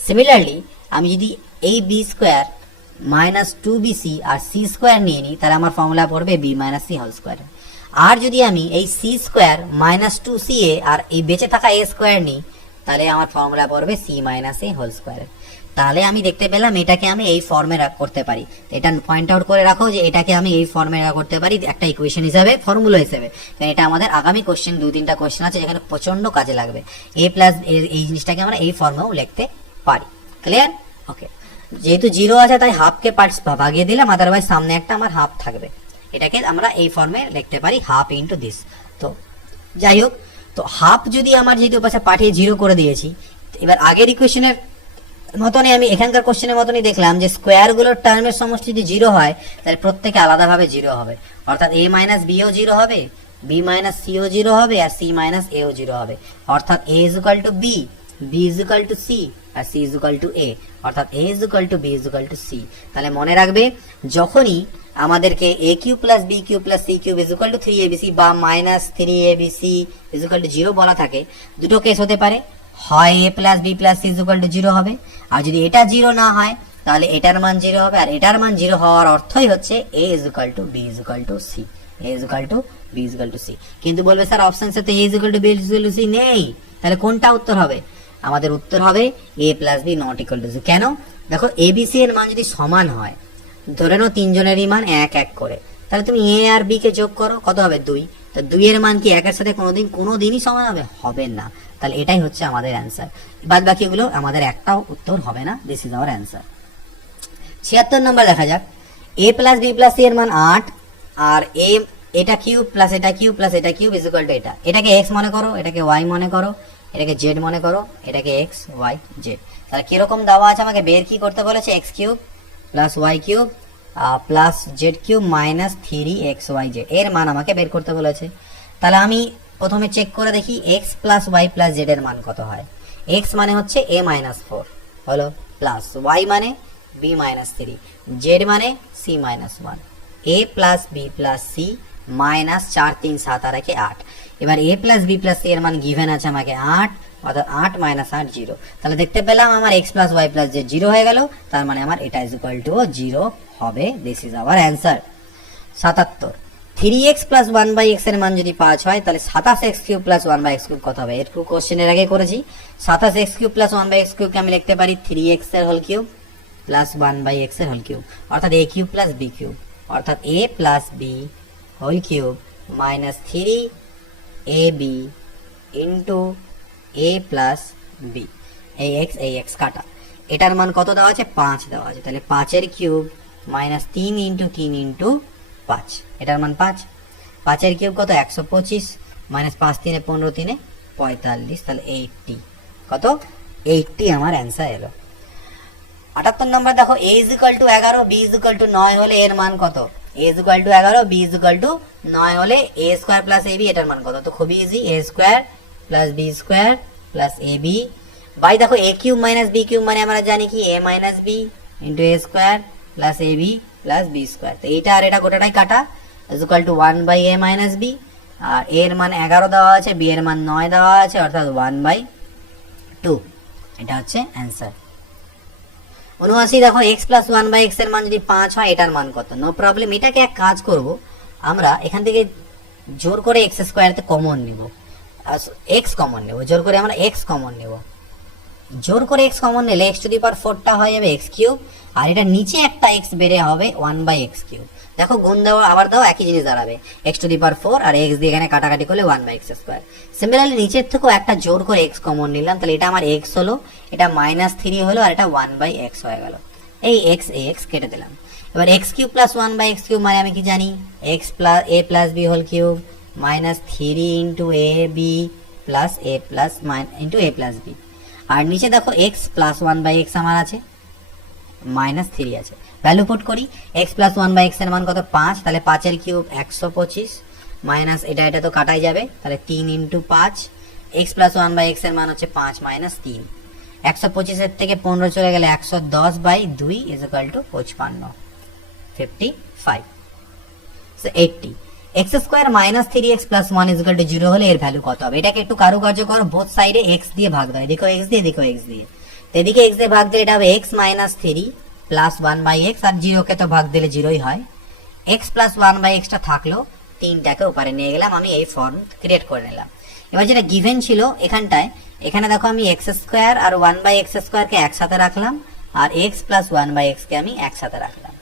সিমিলারলি আমি যদি এই b স্কোয়ার মাইনাস 2bc আর c স্কোয়ার নিয়ে নিই তাহলে আমার ফর্মুলা পড়বে b minus c whole square. আর যদি আমি এই c স্কোয়ার মাইনাস 2ca আর এই বেঁচে থাকা a স্কোয়ার নিই তাহলে আমার ফর্মুলা পড়বে c minus a whole square. তাহলে আমি দেখতে পেলাম এটাকে আমি এই ফর্মে করতে পারি। এটা পয়েন্ট আউট করে রাখো যে এটাকে আমি এই ফর্মে করতে পারি একটা ইকুয়েশন হিসাবে, ফর্মুলা হিসেবে। এটা আমাদের আগামী কোশ্চেন 2-3টা কোশ্চেন আছে যেখানে প্রচন্ড কাজে লাগবে। a প্লাস এই জিনিসটাকে আমরা এই ফর্মেও লিখতে পারি। ক্লিয়ার? ওকে, যেহেতু 0 আছে তাই হাফকে ভাগিয়ে দিলাম, আদারওয়াইজ সামনে একটা আমার হাফ থাকবে। এটাকে আমরা এই ফর্মে লিখতে পারি হাফ ইন্টু দিস। তো যাই হোক, তো হাফ যদি আমার যেহেতু পাশে পাঠিয়ে 0 করে দিয়েছি, এবার আগের ইকুয়েশনের মতনই আমি এখানকার কোশ্চেনের মতনই দেখলাম যে স্কোয়ার গুলোর টার্মের সমষ্টি যদি 0 হয় তাহলে প্রত্যেকে আলাদাভাবে 0 হবে, অর্থাৎ a মাইনাস b ও 0 হবে, b মাইনাস c ও 0 হবে, আর c মাইনাস a ও 0 হবে। অর্থাৎ a is equal to b, b is equal to c আর c is equal to a, অর্থাৎ a is equal to b is equal to c। তাহলে মনে রাখবে যখনই আমাদেরকে a cube plus b cube plus c cube is equal to 3abc বা minus 3abc is equal to 0 বলা থাকে, দুটো কেস হতে পারে, হয় a plus b plus c is equal to 0 হবে, আর যদি এটা 0 না হয় তাহলে এটার মান 0 হবে, আর এটার মান 0 হওয়ার অর্থই হচ্ছে a is equal to b is equal to c, a is equal to b is equal to c। কিন্তু বলবে স্যার অপশনসে তো a is equal to b is equal to c নেই, তাহলে কোনটা উত্তর হবে? আমাদের উত্তর হবে a plus b not equal to c। কেন? দেখো a b c এর মান যদি সমান হয়, ধরে নাও তিনজনেরই মান 1-1 করে, তাহলে তুমি a আর b কে যোগ করো, কত হবে? 2। তো 2 এর মান কি 1 এর সাথে কোনোদিনই সমান হবে? হবে না। তাহলে এটাই হচ্ছে আমাদের অ্যান্সার, বাদ বাকিগুলো আমাদের একটাও উত্তর হবে না। This is our answer. 76 নম্বর দেখা যাক। a plus b plus c এর মান 8 আর এটা কিউব প্লাস এটা কিউব প্লাস এটা কিউব ইজ ইকুয়াল টু এটা। এটাকে x মনে করো, এটাকে y মনে করো, এটাকে z মনে করো, এটাকে x y z। তাহলে কিরকম দেওয়া আছে আমাকে বের কি করতে বলেছে? x cube plus y cube plus z cube minus 3xyz এর মান আমাকে বের করতে বলেছে। তাহলে আমি প্রথমে চেক করে দেখি x plus Y plus z এর মান কত হয়। এক্স মানে হচ্ছে a মাইনাস 4 হলো, প্লাস ওয়াই মানে b মাইনাস 3, জেড মানে c minus 1, a plus b plus c minus 4 3 7 আর 8। এবার a plus b plus c এর মান গিভেন আছে আমাকে 8, অর্থাৎ 8 মাইনাস 8 0। তাহলে দেখতে পেলাম আমার x plus Y plus z 0 হয়ে গেল, তার মানে আমার এটা ইজ ইকুয়াল টু 0 হবে। This is our answer. 77 3x plus 1/x এর মান যদি 5 হয় তাহলে 27x cube plus 1/x cube কত হবে? এর কোশ্চেনের আগে করেছি। 27x cube plus 1/x cube কে আমি লিখতে পারি 3x এর হোল কিউব প্লাস 1/x এর হোল কিউব, অর্থাৎ a cube plus b cube, অর্থাৎ a plus b whole cube minus 3ab into a plus b। এই x কাটা, এটার মান কত দেওয়া আছে? 5 দেওয়া আছে। তাহলে 5 এর কিউব মাইনাস 3 ইন্টু 3 ইন্টু 5, এটার মান 5। 5 এর কিউব কত? 125 মাইনাস 5 3 15 3 45, তাহলে 80 কত? 80 আমার অ্যান্সার এলো। 78 নম্বর দেখো a is equal two 11 b is equal to 9 হলে এর মান কত? a is equal two 11 b is equal to 9 হলে a স্কয়ার প্লাস ab এটার মান কত? তো খুবই easy, a square plus b square plus ab by দেখো a cube minus b cube মানে আমরা জানি কি a minus b into a square plus ab plus b square. তো এইটা আর এটা গোটাটাই কাটা, is equal to 1 by a minus b, আর a এর মান 11 দেওয়া আছে, b এর মান 9 দেওয়া আছে, অর্থাৎ 1 বাই 2। এটা হচ্ছে অ্যান্সার। 79 দেখো x প্লাস 1/x এর মান যদি 5 হয় এটার মান কত? নো প্রবলেম, এটাকে এক কাজ করব, আমরা এখান থেকে জোর করে x স্কয়ারতে কমন নিব, x কমন নেব, জোর করে আমরা x কমন নেব। জোর করে x কমন নিলে x টু দি পাওয়ার 4 টা হয়ে যাবে x কিউব, আর এটা নিচে একটা x বেড়ে হবে 1/x কিউব। দেখো গুণ দাও আবার দাও একই জিনিস দাঁড়াবে, x টু দি পাওয়ার 4 আর x দিয়ে এখানে কাটাকাটি করলে 1/x স্কয়ার। সিমিলারলি নিচের থেকেও একটা জোর করে x কমন নিলাম, তাহলে এটা আমার x হলো, এটা -3 হলো, আর এটা 1/x হয়ে গেল। এই x কেটে দিলাম। এবার x cube plus 1/x cube মানে আমি কি জানি? x plus a plus b whole cube minus 3 into a b plus a plus into a plus b, আর নিচে দেখো x প্লাস 1/x আমার আছে, মাইনাস 3 আছে। ভ্যালু পুট করি, x প্লাস 1/x এর মান কত? 5, তাহলে 5 এর কিউব 125 মাইনাস এটা তো কাটাই যাবে, তাহলে 3 ইন্টু 5, x প্লাস 1/x এর মান হচ্ছে 5 মাইনাস 3, 125 এর থেকে 15 চলে গেলে 110 by 2 is equal to 55, 55। So 80 x square minus 3x plus 1 is equal to 0 হলে এর ভ্যালু কত হবে? এটাকে একটু কারুকার্য করো, বোথ সাইডে x দিয়ে ভাগ দাও, দেখো x দিয়ে, দেখো x দিয়ে, তো এদিকে x দিয়ে ভাগ দিলে এটা হবে x মাইনাস 3 প্লাস 1/x, আর 0 কে তো ভাগ দিলে 0ই হয়। x প্লাস 1/x টা থাকলো, 3টাকে উপরে নিয়ে গেলাম, আমি এই ফর্ম ক্রিয়েট করে নিলাম। এবার যেটা গিভেন ছিল এখানটায়, এখানে দেখো আমি x স্কয়ার আর 1/x স্কয়ার কে একসাথে রাখলাম, আর x প্লাস 1/x কে আমি একসাথে রাখলাম।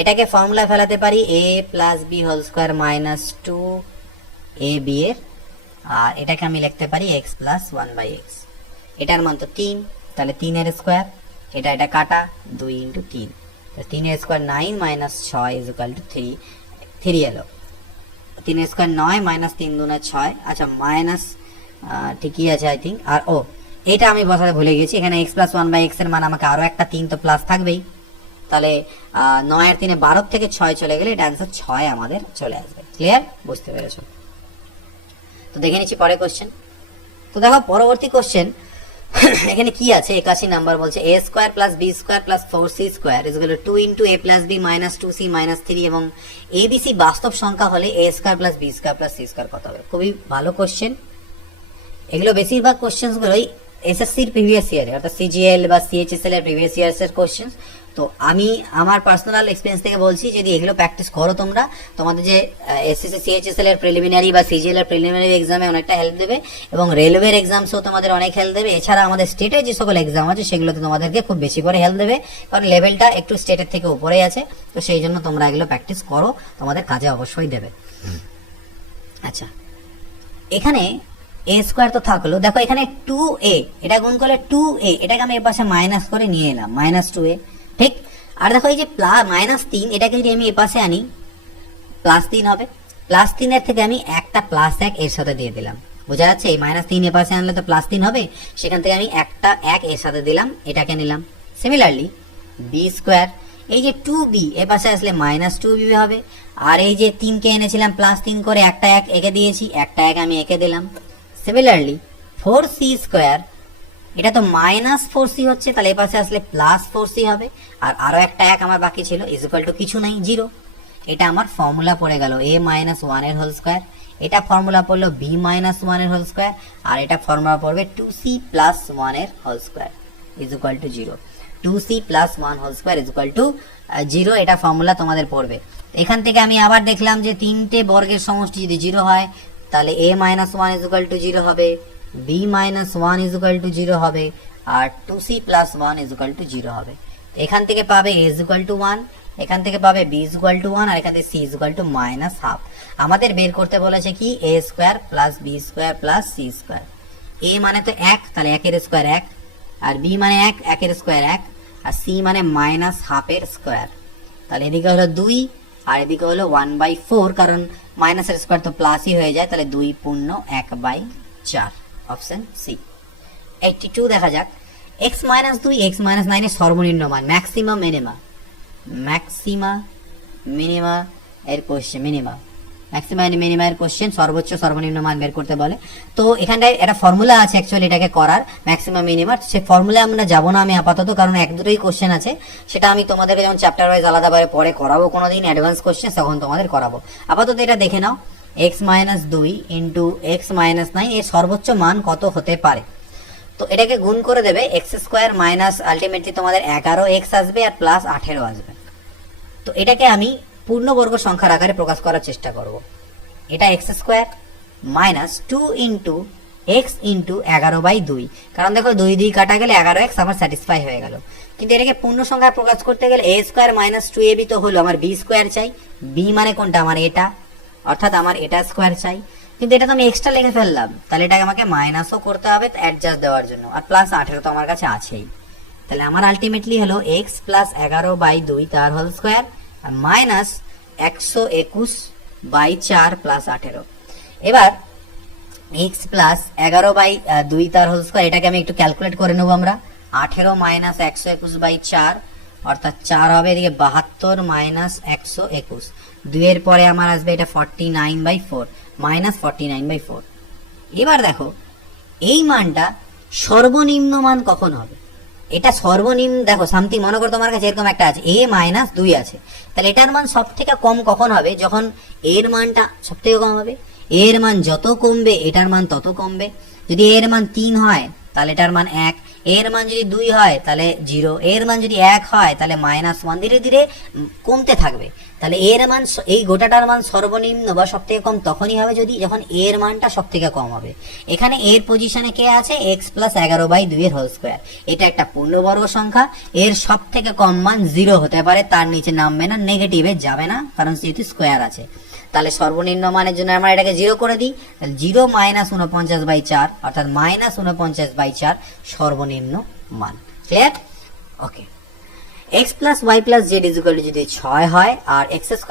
এটাকে ফর্মুলা ফেলাতে পারি a plus b whole square minus 2ab এর, আর এটাকে আমি লিখতে পারি x প্লাস 1/x। এটার মান তো 3, তাহলে 3 এর স্কয়ার, এটা কাটা 2 ইন্টু 3, 3 এর square 9 minus 6 is equal to 3 এলো। 3 এর স্কয়ার 9 মাইনাস 3 দুনা 6, আচ্ছা মাইনাস ঠিকই আছে আই থিঙ্ক। আর ও এটা আমি বসাতে ভুলে গেছি, এখানে x প্লাস 1/x এর মান আমাকে আরো একটা 3 তো প্লাস থাকবেই, তাহলে 9 আর 3 12 থেকে 6 চলে গেলে এটা आंसर 6 আমাদের চলে আসবে। ক্লিয়ার? বুঝতে পেরেছো? তো দেখে নিচ্ছি পরের কোশ্চেন। তো দেখো পরবর্তী কোশ্চেন এখানে কি আছে? 81 নাম্বার বলছে a square plus b square plus 4c square is equal to 2 into a plus b minus 2c minus 3, এবং abc বাস্তব সংখ্যা হলে a square plus b square plus c square কত হবে? খুবই ভালো কোশ্চেন। এগুলো বেশিরভাগ কোশ্চেনগুলোই এসএসসির প্রিভিয়াস ইয়ারে, অর্থাৎ সিজিএল বা সিএইচএসএল এর প্রিভিয়াস ইয়ার্সের কোশ্চেন। তো আমি আমার পার্সোনাল এক্সপেরিয়েন্স থেকে বলছি, যদি এগুলো প্র্যাকটিস করো তোমরা, তোমাদের যে এসএসসি সিএইচএসএল এর প্রিলিমিনারি বা সিজিএল এর প্রিলিমিনারি এক্সামে অনেকটা হেল্প দেবে, এবং রেলওয়ের এক্সামসও তোমাদের অনেক হেল্প দেবে। এছাড়া আমাদের স্টেটের যে সকল এক্সাম আছে সেগুলোতে তোমাদেরকে খুব বেশি করে হেল্প দেবে, কারণ লেভেলটা একটু স্টেটের থেকে উপরেই আছে। তো সেই জন্য তোমরা এগুলো প্র্যাকটিস করো, তোমাদের কাজে অবশ্যই দেবে। আচ্ছা, এখানে a স্কয়ার তো থাকলো, দেখো এখানে 2a, এটা গুণ করলে 2a, এটাকে আমি এর পাশে মাইনাস করে নিয়ে এলাম, মাইনাস 2a, ঠিক। আর দেখো এই যে মাইনাস 3, এটাকে যদি আমি এর পাশে আনি প্লাস 3 হবে, প্লাস 3 এর থেকে আমি একটা প্লাস 1 এর সাথে দিয়ে দিলাম, বোঝা যাচ্ছে? এই মাইনাস 3 এর পাশে আনলে তো প্লাস 3 হবে, সেখান থেকে আমি একটা 1 এর সাথে দিলাম, এটাকে নিলাম। সিমিলারলি b স্কয়ার, এই যে 2b এ পাশে আসলে -2b হবে, আর এই যে 3 কে এনেছিলাম +3 করে একটা 1 এঁকে দিয়েছি, একটা 1 আমি এঁকে দিলাম। সিমিলারলি 4c স্কয়ার, এটা তো -4c হচ্ছে, তাহলে এ পাশে আসলে +4c হবে, আর আরো একটা 1 আমার বাকি ছিল ইকুয়াল টু কিছু নাই 0। এটা আমার ফর্মুলা পড়ে গেল a - 1 এর হোল স্কয়ার, এটা ফর্মুলা পড়লো b - 1 এর হোল স্কয়ার, আর এটা ফর্মুলা পড়বে 2c + 1 এর whole square equal to 0। 2c + 1 whole square equal to 0, এটা ফর্মুলা তোমাদের পড়বে। এখান থেকে আমি আবার দেখলাম যে তিনটে বর্গের সমষ্টি যদি 0 হয় তাহলে a - 1 ইকুয়াল টু 0 হবে, b - 1 ইকুয়াল টু 0 হবে, আর 2c + 1 ইকুয়াল টু 0 হবে। এখান থেকে পাবে a ইকুয়াল টু 1, এখান থেকে পাবে b ইকুয়াল টু 1, আর এখান থেকে c ইকুয়াল টু -1/2। আমাদের বের করতে বলেছে কি a square + b square + c square. a মানে তো 1, তাহলে 1 এর স্কয়ার 1, আর b মানে 1, 1 এর স্কয়ার 1, আর c মানে -1/2 এর স্কয়ার। তাহলে এদিকে হলো 2 আর এদিকে হলো 1/4, কারণ মাইনাসের স্কয়ার তো প্লাসই হয়ে যায়, তাহলে 2 পূর্ণ 1/4, অপশন সি। 82 দেখা যাক, x - 2 x - 9 এর সর্বনিম্ন মান, ম্যাক্সিমা মিনিমা, ম্যাক্সিমা মিনিমা এর কোশ্চেন, ম্যাক্সিমা মিনিমা এর কোশ্চেন, সর্বোচ্চ সর্বনিম্ন মান বের করতে বলে। তো এখানটায় একটা ফর্মুলা আছে অ্যাকচুয়ালি এটাকে করার, ম্যাক্সিমা মিনিমা, সে ফর্মুলা আমরা যাব না আমি আপাতত, কারণ এক দুটোই কোশ্চেন আছে, সেটা আমি তোমাদেরকে যখন চ্যাপ্টার ওয়াইজ আলাদাভাবে পরে করাবো কোনোদিন অ্যাডভান্স কোশ্চেন, তখন তোমাদের করাবো। আপাতত এটা দেখে নাও, x - 2 ইন্টু x - 9 এর সর্বোচ্চ মান কত হতে পারে। তো এটাকে গুণ করে দেবে এক্স স্কোয়ার মাইনাস আলটিমেটলি তোমাদের 11x আসবে আর প্লাস 18 আসবে। তো এটাকে আমি পূর্ণবর্গ সংখ্যার আকারে প্রকাশ করার চেষ্টা করব। এটা x square minus 2 into x into 11/2, কারণ দেখো 2 2 কাটা গেলে 11x আমার স্যাটিসফাই হয়ে গেল। কিন্তু এটাকে পূর্ণ সংখ্যায় প্রকাশ করতে গেলে a স্কোয়ার মাইনাস 2ab তো হলো, আমার b স্কোয়ার চাই, b মানে কোনটা আমার এটা, অর্থাৎ আমার এটা স্কোয়ার চাই, কিন্তু এটা তো আমি এক্সট্রা লিখে ফেললাম, তাহলে এটাকে আমাকে মাইনাসও করতে হবে অ্যাডজাস্ট দেওয়ার জন্য, আর প্লাস 18 তো আমার কাছে আছেই। তাহলে আমার আলটিমেটলি হলো x + 11/2 তার হোল স্কোয়ার আর মাইনাস 121/4 + 18। এবার x + 11/2 তার হোল স্কোয়ার, এটাকে আমি একটু ক্যালকুলেট করে নেবো আমরা। 18 মাইনাস 121/4 অর্থাৎ 4 হবে, এদিকে 72 মাইনাস 121, 2 এর পরে আমার আসবে এটা 49/4 মাইনাস 49/4। এবার দেখো এই মানটা সর্বনিম্ন মান কখন হবে, এটা সর্বনিম্ন, দেখো সামথিং মনে করো তোমার কাছে এরকম একটা আছে a - 2 আছে, তাহলে এটার মান সব থেকে কম কখন হবে, যখন এর মানটা সব থেকে কম হবে। এর মান যত কমবে এটার মান তত কমবে। যদি এর মান 3 হয় তাহলে এটার মান 1, এর মান যদি 2 হয় তাহলে 0, এর মান যদি 1 হয় তাহলে -1, ধীরে ধীরে কমতে থাকবে। তাহলে এর মান, এই গোটাটার মান সর্বনিম্ন বা সব থেকে কম তখনই হবে যখন এর মানটা সব থেকে কম হবে। এখানে এর পজিশনে কে আছে, x + 11/2 এর হোল স্কোয়ার, এটা একটা পূর্ণবর্গ সংখ্যা, এর সব থেকে কম মান 0 হতে পারে, তার নিচে নামবে না, নেগেটিভে যাবে না, কারণ যেহেতু স্কোয়ার আছে। তাহলে সর্বনিম্ন মানের জন্য আমরা এটাকে 0 করে দিই, তাহলে 0 - 49/4 অর্থাৎ -49/4 সর্বনিম্ন মান। ক্লিয়ার? ওকে। x + y + z যদি 6 হয় আর x² +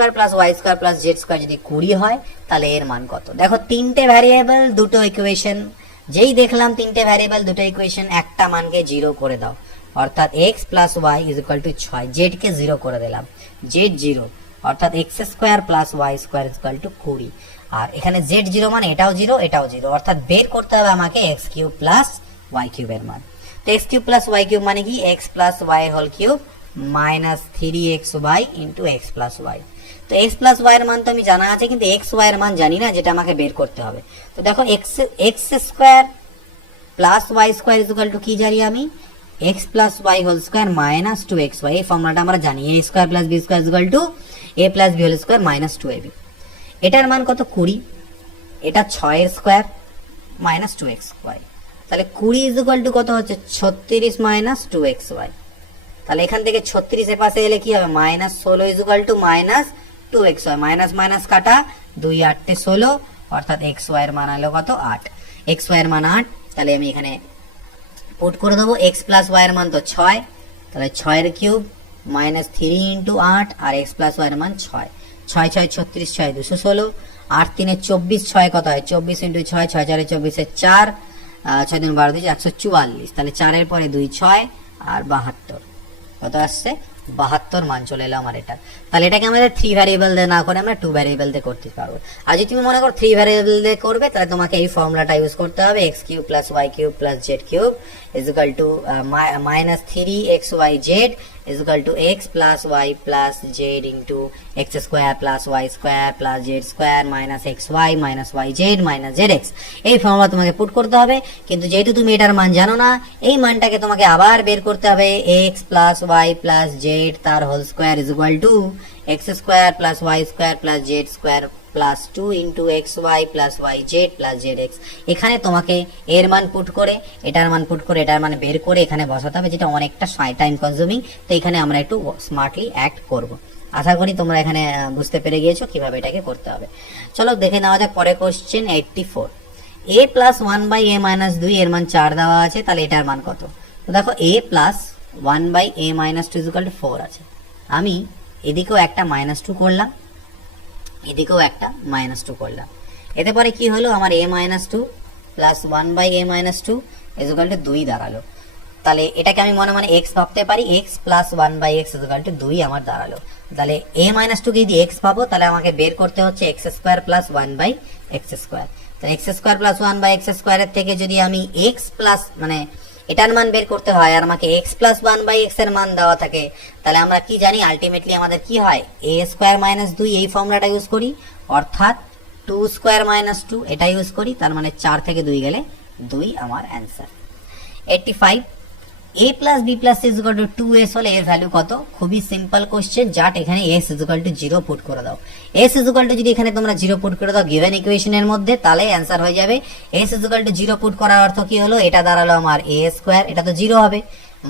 y² + z² যদি 20 হয় তাহলে এর মান কত। দেখো তিনটে ভ্যারিয়েবল দুটো ইকুয়েশন, যেই দেখলাম তিনটে ভ্যারিয়েবল দুটো ইকুয়েশন, একটা মানকে 0 করে দাও, অর্থাৎ x + y = 6, z কে 0 করে দিলাম, z 0 অর্থাৎ x² + y² = 20, আর এখানে z 0 মানে এটাও 0 এটাও 0, অর্থাৎ বের করতে হবে আমাকে x³ + y³ এর মান। তো x³ + y³ মানে কি, x + y whole cube minus 3xy into x + y। তো x + y এর মান তো আমি জানা আছে, কিন্তু x y এর মান জানি না, যেটা আমাকে বের করতে হবে। তো দেখো x² + y² কি জানি আমি, x + y whole square minus 2xy, এই ফর্মুলাটা আমরা জানি, a² + b² a + b whole square minus 2ab। এটার মান কত, 20, এটা 6 এর স্কয়ার মাইনাস 2xy, তাহলে 20 কত হচ্ছে 36 মাইনাস 2xy। তাহলে এখান থেকে 36 এর পাশে এলে কি হবে, -16 মাইনাস 2xy, মাইনাস মাইনাস কাটা, 2 8 16, অর্থাৎ xy এর মান হলো কত, 8, xy এর মান 8। তাহলে আমি এখানে পুট করে দেবো, x + y এর মান তো 6, তাহলে 6 এর কিউব মাইনাস 3 ইন্টু 8, আর x + y এর মান 6, 6 6 36, 6 216, 8 3 24, 6 কত হয় 24 ইন্টু 6, 6 4 24 4, 6 2 12 144, তাহলে 4 এর পরে 2 6 আর 72, কত আসছে 72 মান চলে এলো আমার এটা। তাহলে এটাকে আমাদের 3 ভ্যারিয়েবল দিয়ে না করে আমরা 2 ভ্যারিয়েবল দিয়ে করতে পারবো। আর যদি তুমি মনে করো 3 ভ্যারিয়েবল দিয়ে করবে তাহলে তোমাকে এই ফর্মুলাটা ইউজ করতে হবে, x³ + y³ + z³ minus 3xyz x plus y plus z into x square plus y square plus z square minus xy minus yz minus zx। এই ফর্মুলা তোমাকে পুট করতে হবে, কিন্তু যেহেতু তুমি এটার মান জানো না, এই মানটাকে তোমাকে আবার বের করতে হবে। x plus y plus z তার whole square is equal to x square plus y square plus z square plus 2 into xy plus yz plus zx। এখানে তোমাকে এর মান পুট করে এটার মান পুট করে এটার মান বের করে এখানে বসাতে হবে, যেটা অনেকটা টাইম কনজিউমিং। তো এখানে আমরা একটু স্মার্টলি অ্যাক্ট করব। আশা করি তোমরা এখানে বুঝতে পেরে গিয়েছো কিভাবে এটাকে করতে হবে। চলো দেখে নেওয়া যাক পরে question 84। a plus 1/a minus 2 এর মান 4 দেওয়া আছে, তাহলে এটার মান কত? তো দেখো a plus 1/a minus 2 is equal to 4 আছে। আমি এদিকেও একটা -2 করলাম, এদিকেও একটা -2 করলাম। এতে পরে কি হলো, আমার a -2 plus 1/a -2 is equal to 2 দাঁড়ালো। তাহলে এটাকে আমি মনে মনে x ভাবতে পারি, x plus 1/x is equal to 2 আমার দাঁড়ালো। তাহলে a -2 কে যদি x পাবো তাহলে আমাকে বের করতে হচ্ছে x square plus 1/x square. তাহলে x স্কয়ার প্লাস 1/x স্কয়ারের থেকে যদি আমি x প্লাস মানে এটার মান বের করতে হয় আর আমাকে x প্লাস 1/x এর মান দেওয়া থাকে, তাহলে আমরা কি জানি আলটিমেটলি আমাদের কি হয়, a স্কয়ার মাইনাস 2 এই ফর্মুলাটা ইউজ করি, অর্থাৎ 2 স্কয়ার মাইনাস 2 এটা ইউজ করি। তার মানে 4 থেকে 2 গেলে 2 আমার answer. 85 a plus b plus c is equal to 2s হলে এর ভ্যালু কত? খুবই সিম্পল কোশ্চেন, জাস্ট এখানে s is equal to 0 put করে দাও। s is equal to যদি এখানে তোমরা 0 পুট করে দাও গিভেন ইকুয়েশনের মধ্যে, তাহলে অ্যান্সার হয়ে যাবে। s is equal to 0 put করার অর্থ কি হলো, এটা দাঁড়ালো আমার a স্কয়ার, এটা তো 0 হবে,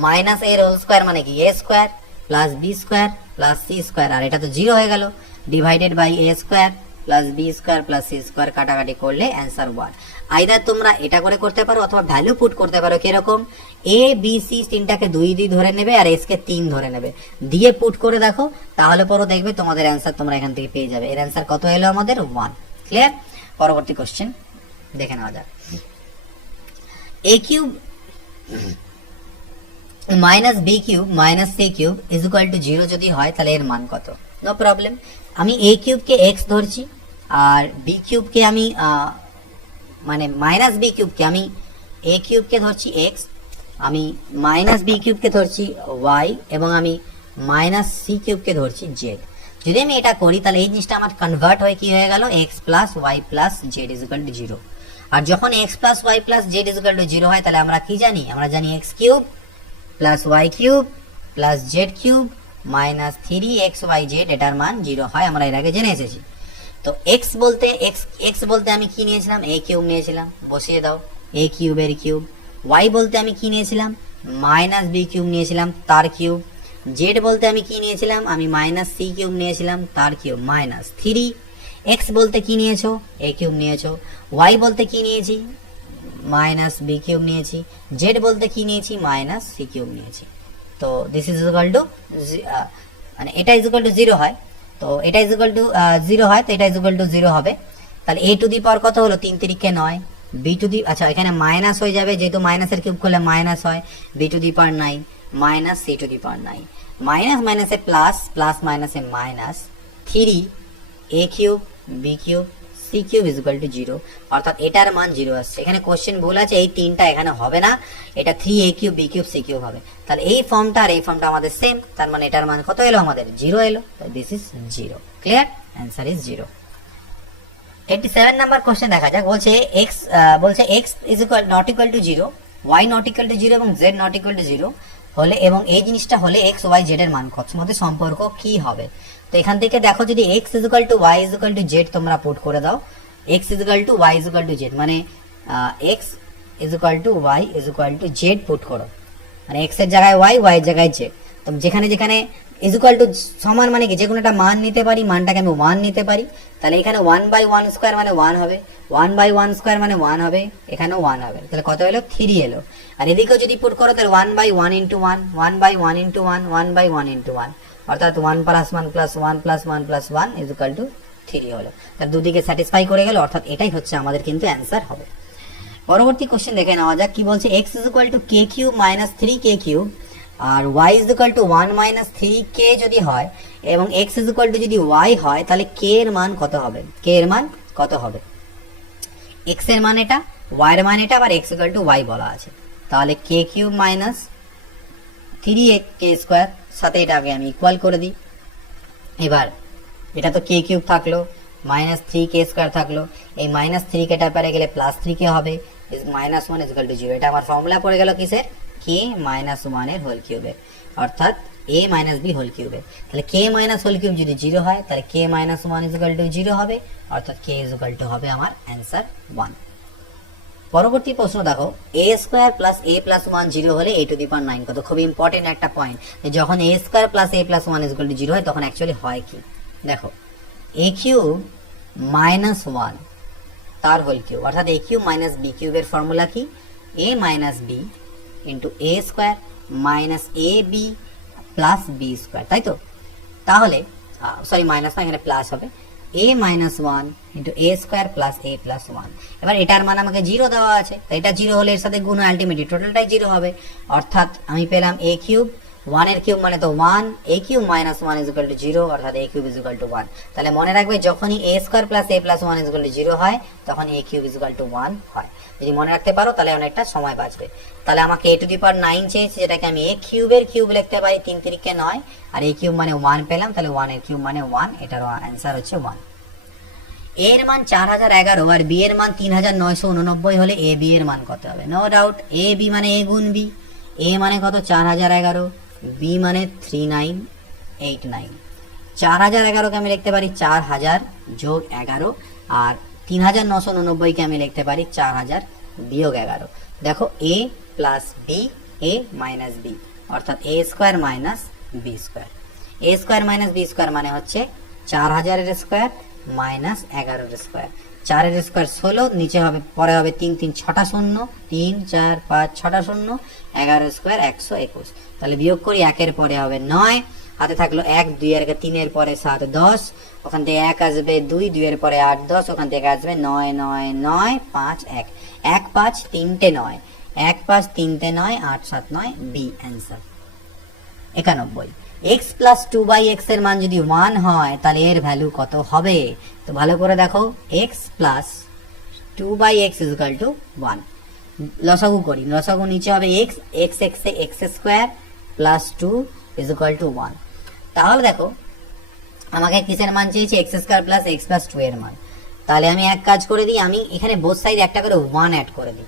মাইনাস a এর হোল স্কয়ার মানে কি a square plus b square plus c square, আর এটা তো 0 হয়ে গেল, divided by a square plus B square plus C square, কাটাকাটি করলে অ্যান্সার 1। আইদার তোমরা এটা করে করতে পারো অথবা ভ্যালু পুট করতে পারো। কিরকম, এ বি সি তিনটাকে 2 দিয়ে ধরে নেবে আর এস কে 3 ধরে নেবে, দিয়ে পুট করে দেখো, তাহলে পরে দেখবে তোমাদের অ্যান্সার তোমরা এখান থেকে পেয়ে যাবে। এর অ্যান্সার কত এলো আমাদের? 1। ক্লিয়ার? পরবর্তী কোশ্চেন দেখে নেওয়া যাক। a cube minus b cube minus c cube is equal to 0 যদি হয় তাহলে এর মান কত? নো প্রবলেম, আমি a কিউবকে x ধরছি আর বি কিউবকে আমি মানে মাইনাস বি কিউবকে আমি a কিউবকে ধরছি x, আমি মাইনাস বি কিউবকে ধরছি y এবং আমি মাইনাস সি কিউবকে ধরছি z। যদি আমি এটা করি তাহলে এই জিনিসটা আমার কনভার্ট হয়ে কি হয়ে গেল, x plus Y plus z is equal to 0। আর যখন x plus Y plus z is equal to 0 হয় তাহলে আমরা কি জানি, আমরা জানি x cube plus y cube plus z cube minus 3xyz এটার মান 0 হয়, আমরা এর আগে জেনে এসেছি। তো x বলতে আমি কি নিয়েছিলাম, a কিউব নিয়েছিলাম, বসিয়ে দাও a কিউবের কিউব। y বলতে আমি কি নিয়েছিলাম, মাইনাস বি কিউব নিয়েছিলাম তার কিউব। z বলতে আমি কি নিয়েছিলাম, আমি মাইনাস সি কিউব নিয়েছিলাম তার কিউব মাইনাস 3। x বলতে কি নিয়েছো, a কিউব নিয়েছো। y বলতে কি নিয়েছি, মাইনাস বি কিউব নিয়েছি। z বলতে কি নিয়েছি, মাইনাস সি কিউব নিয়েছি। তো দিস ইজ ইকুয়াল টু মানে এটা ইজ ইকুয়াল টু 0 হয়, তো এটা ইজ ইকুয়াল টু 0 হয়, তো এটা ইজ ইকুয়াল টু 0 হবে। তাহলে a টু দি পাওয়ার কত হলো, 3 3 9, b টু দি আচ্ছা এখানে মাইনাস হয়ে যাবে, যেহেতু মাইনাসের কিউব করলে মাইনাস হয়, b two the power 9 minus c two the power 9, minus মাইনাসে প্লাস, প্লাস মাইনাসে minus 3 a cube b cube c cube is equal to 0, অর্থাৎ এটার মান 0 আসছে। এখানে কোশ্চেন ভুল আছে, এই তিনটা এখানে হবে না, এটা 3a cube b cube c cube হবে। তাহলে এই ফর্মটা আর এই ফর্মটা আমাদের সেম, তার মানে এটার মান কত এলো আমাদের, 0 এলো। This is 0। Clear? Answer is 0। 87 number question দেখা যাক। বলছে x is equal not equal to 0, y not equal to 0 এবং z নট ইকুয়াল টু 0 হলে, এবং এই জিনিসটা হলে x y z এর মান কত, মধ্যে সম্পর্ক কি হবে? তো এখান থেকে দেখো, যদি x is equal two y is equal two z তোমরা পুট করে দাও, x is equal two y is equal two z মানে x is equal two y is equal two z put করো, মানে x এর জায়গায় y, y এর জায়গায় z। তো যেখানে যেখানে ইজ ইকুয়াল টু সমান মানে কি, যে কোনো একটা মান নিতে পারি, মানটাকে আমি 1 নিতে পারি, তাহলে এখানে 1/1 স্কয়ার মানে 1 হবে, 1/1 স্কয়ার মানে 1 হবে, এখানেও 1 হবে, তাহলে কত এলো, 3 এলো। আর এদিকেও যদি পুট করো তাহলে 1/1 ইন্টু 1, 1/1 ইন্টু 1, 1/1 ইন্টু 1, অর্থাৎ 1 plus 1 plus 1 plus 1 plus 1 is equal to 3 হলো। তার দুদিকে স্যাটিসফাই করে গেল, অর্থাৎ এটাই হচ্ছে আমাদের কিন্তু অ্যান্সার হবে। পরবর্তী কোশ্চেন দেখে নেওয়া যাক কি বলছে। x is equal to k cube minus 3k cube আর y is equal to 1 minus 3k যদি হয় এবং x ইজ ইকুয়াল টু যদি y হয়, তাহলে k এর মান কত হবে? k এর মান কত হবে? x এর মান এটা, y এর মান এটা, আবার x ইকুয়াল টু y বলা আছে, তাহলে k cube minus 3k square, সাথে এটা আগে আমি ইকুয়াল করে দিই। এবার এটা তো k কিউব থাকলো, মাইনাস 3k স্কোয়ার থাকলো, এই মাইনাস 3k টা পারে গেলে প্লাস 3k হবে, মাইনাস 1 ইজ ইকুয়াল টু 0। এটা আমার ফর্মুলা পড়ে গেল কিসের? k মাইনাস 1 এর হোল কিউবের, অর্থাৎ a মাইনাস b হোল কিউবের। তাহলে k মাইনাস হোল কিউব যদি 0 হয়, তাহলে k minus 1 is equal to 0 হবে, অর্থাৎ k ইজ ইকুয়াল টু হবে আমার অ্যান্সার 1। পরবর্তী প্রশ্ন দেখো, a square plus a plus 1 0 হলে a টু দি পাওয়ার 9 কত? খুব ইম্পর্টেন্ট একটা পয়েন্ট, যখন a square plus a plus 1 is equal to 0 হয়, তখন অ্যাকচুয়ালি হয় কি? দেখো, a কিউব মাইনাস 1 তার হোল কিউব, অর্থাৎ a কিউব মাইনাস b কিউবের ফর্মুলা কি? a minus b into a square minus A B plus B square, তাই তো? তাহলে সরি মাইনাস না, এখানে প্লাস হবে, a minus 1 into a square plus a plus 1। এবার এটার মান আমাকে 0 দেওয়া আছে, তাই এটা 0 হলে এর সাথে গুণ আলটিমেটলি টোটালটাই 0 হবে, অর্থাৎ আমি পেলাম a কিউব, 1 এর কিউব মানে তো 1, a cube minus 1 is equal to 0, অর্থাৎ a cube is equal to 1। তাহলে মনে রাখবে, যখনই a square plus a plus 1 is equal to 0 হয়, তখন a cube is equal to 1 হয়। যদি মনে রাখতে পারো তাহলে অনেকটা সময় বাঁচবে। তাহলে আমাকে a টু দি পাওয়ার 9 চেয়েছে, যেটাকে আমি a কিউবের কিউব লিখতে পারি, 3 3কে 9, আর a কিউব মানে 1 পেলাম, তাহলে 1 এর কিউব মানে 1, এটার অ্যান্সার হচ্ছে 1। a এর মান 4011 আর b এর মান 3989 হলে a b এর মান কত হবে? নো ডাউট, a b মানে a গুণ b, a মানে কত? 4011, b মানে 3989। 4011 কে আমি লিখতে পারি 4000 যোগ 11, আর 3989 কে আমি লিখতে পারি 4000 বিয়োগ 11। দেখো, a plus b, a minus b, অর্থাৎ a square minus b square. a square minus b square মানে হচ্ছে 4000 এর স্কোয়ার মাইনাস 11 এর স্কোয়ার। 4 এর স্কোয়ার 16, নিচে হবে, পরে হবে 3 3 6টা 0, 3 4 5 6টা 0, 11 স্কোয়ার 121। তাহলে বিয়োগ করি, 1 এর পরে হবে 9, হাতে থাকলো 1, 2 এর 3 এর পরে 7 10, ওখান থেকে 1 আসবে 2, 2 এর পরে 8 10, ওখান থেকে আসবে 9 9 9 5 1, 1 5 3টে 9, 1 5 3টে 9, 8 7 9, B answer 91। x plus 2/x এর মান যদি 1 হয়, তাহলে এর ভ্যালু কত হবে? তো ভালো করে দেখো, x plus 2/x is equal to 1। লসাগু করি, লসাগু নিচে হবে x, x x A x square plus 2 is equal to 1। তাহলে দেখো, আমাকে কিসের মান চেয়েছে? x square plus x plus 2 এর মান। তাহলে আমি এক কাজ করে দিই, আমি এখানে বোথ সাইড একটা করে 1 অ্যাড করে দিই।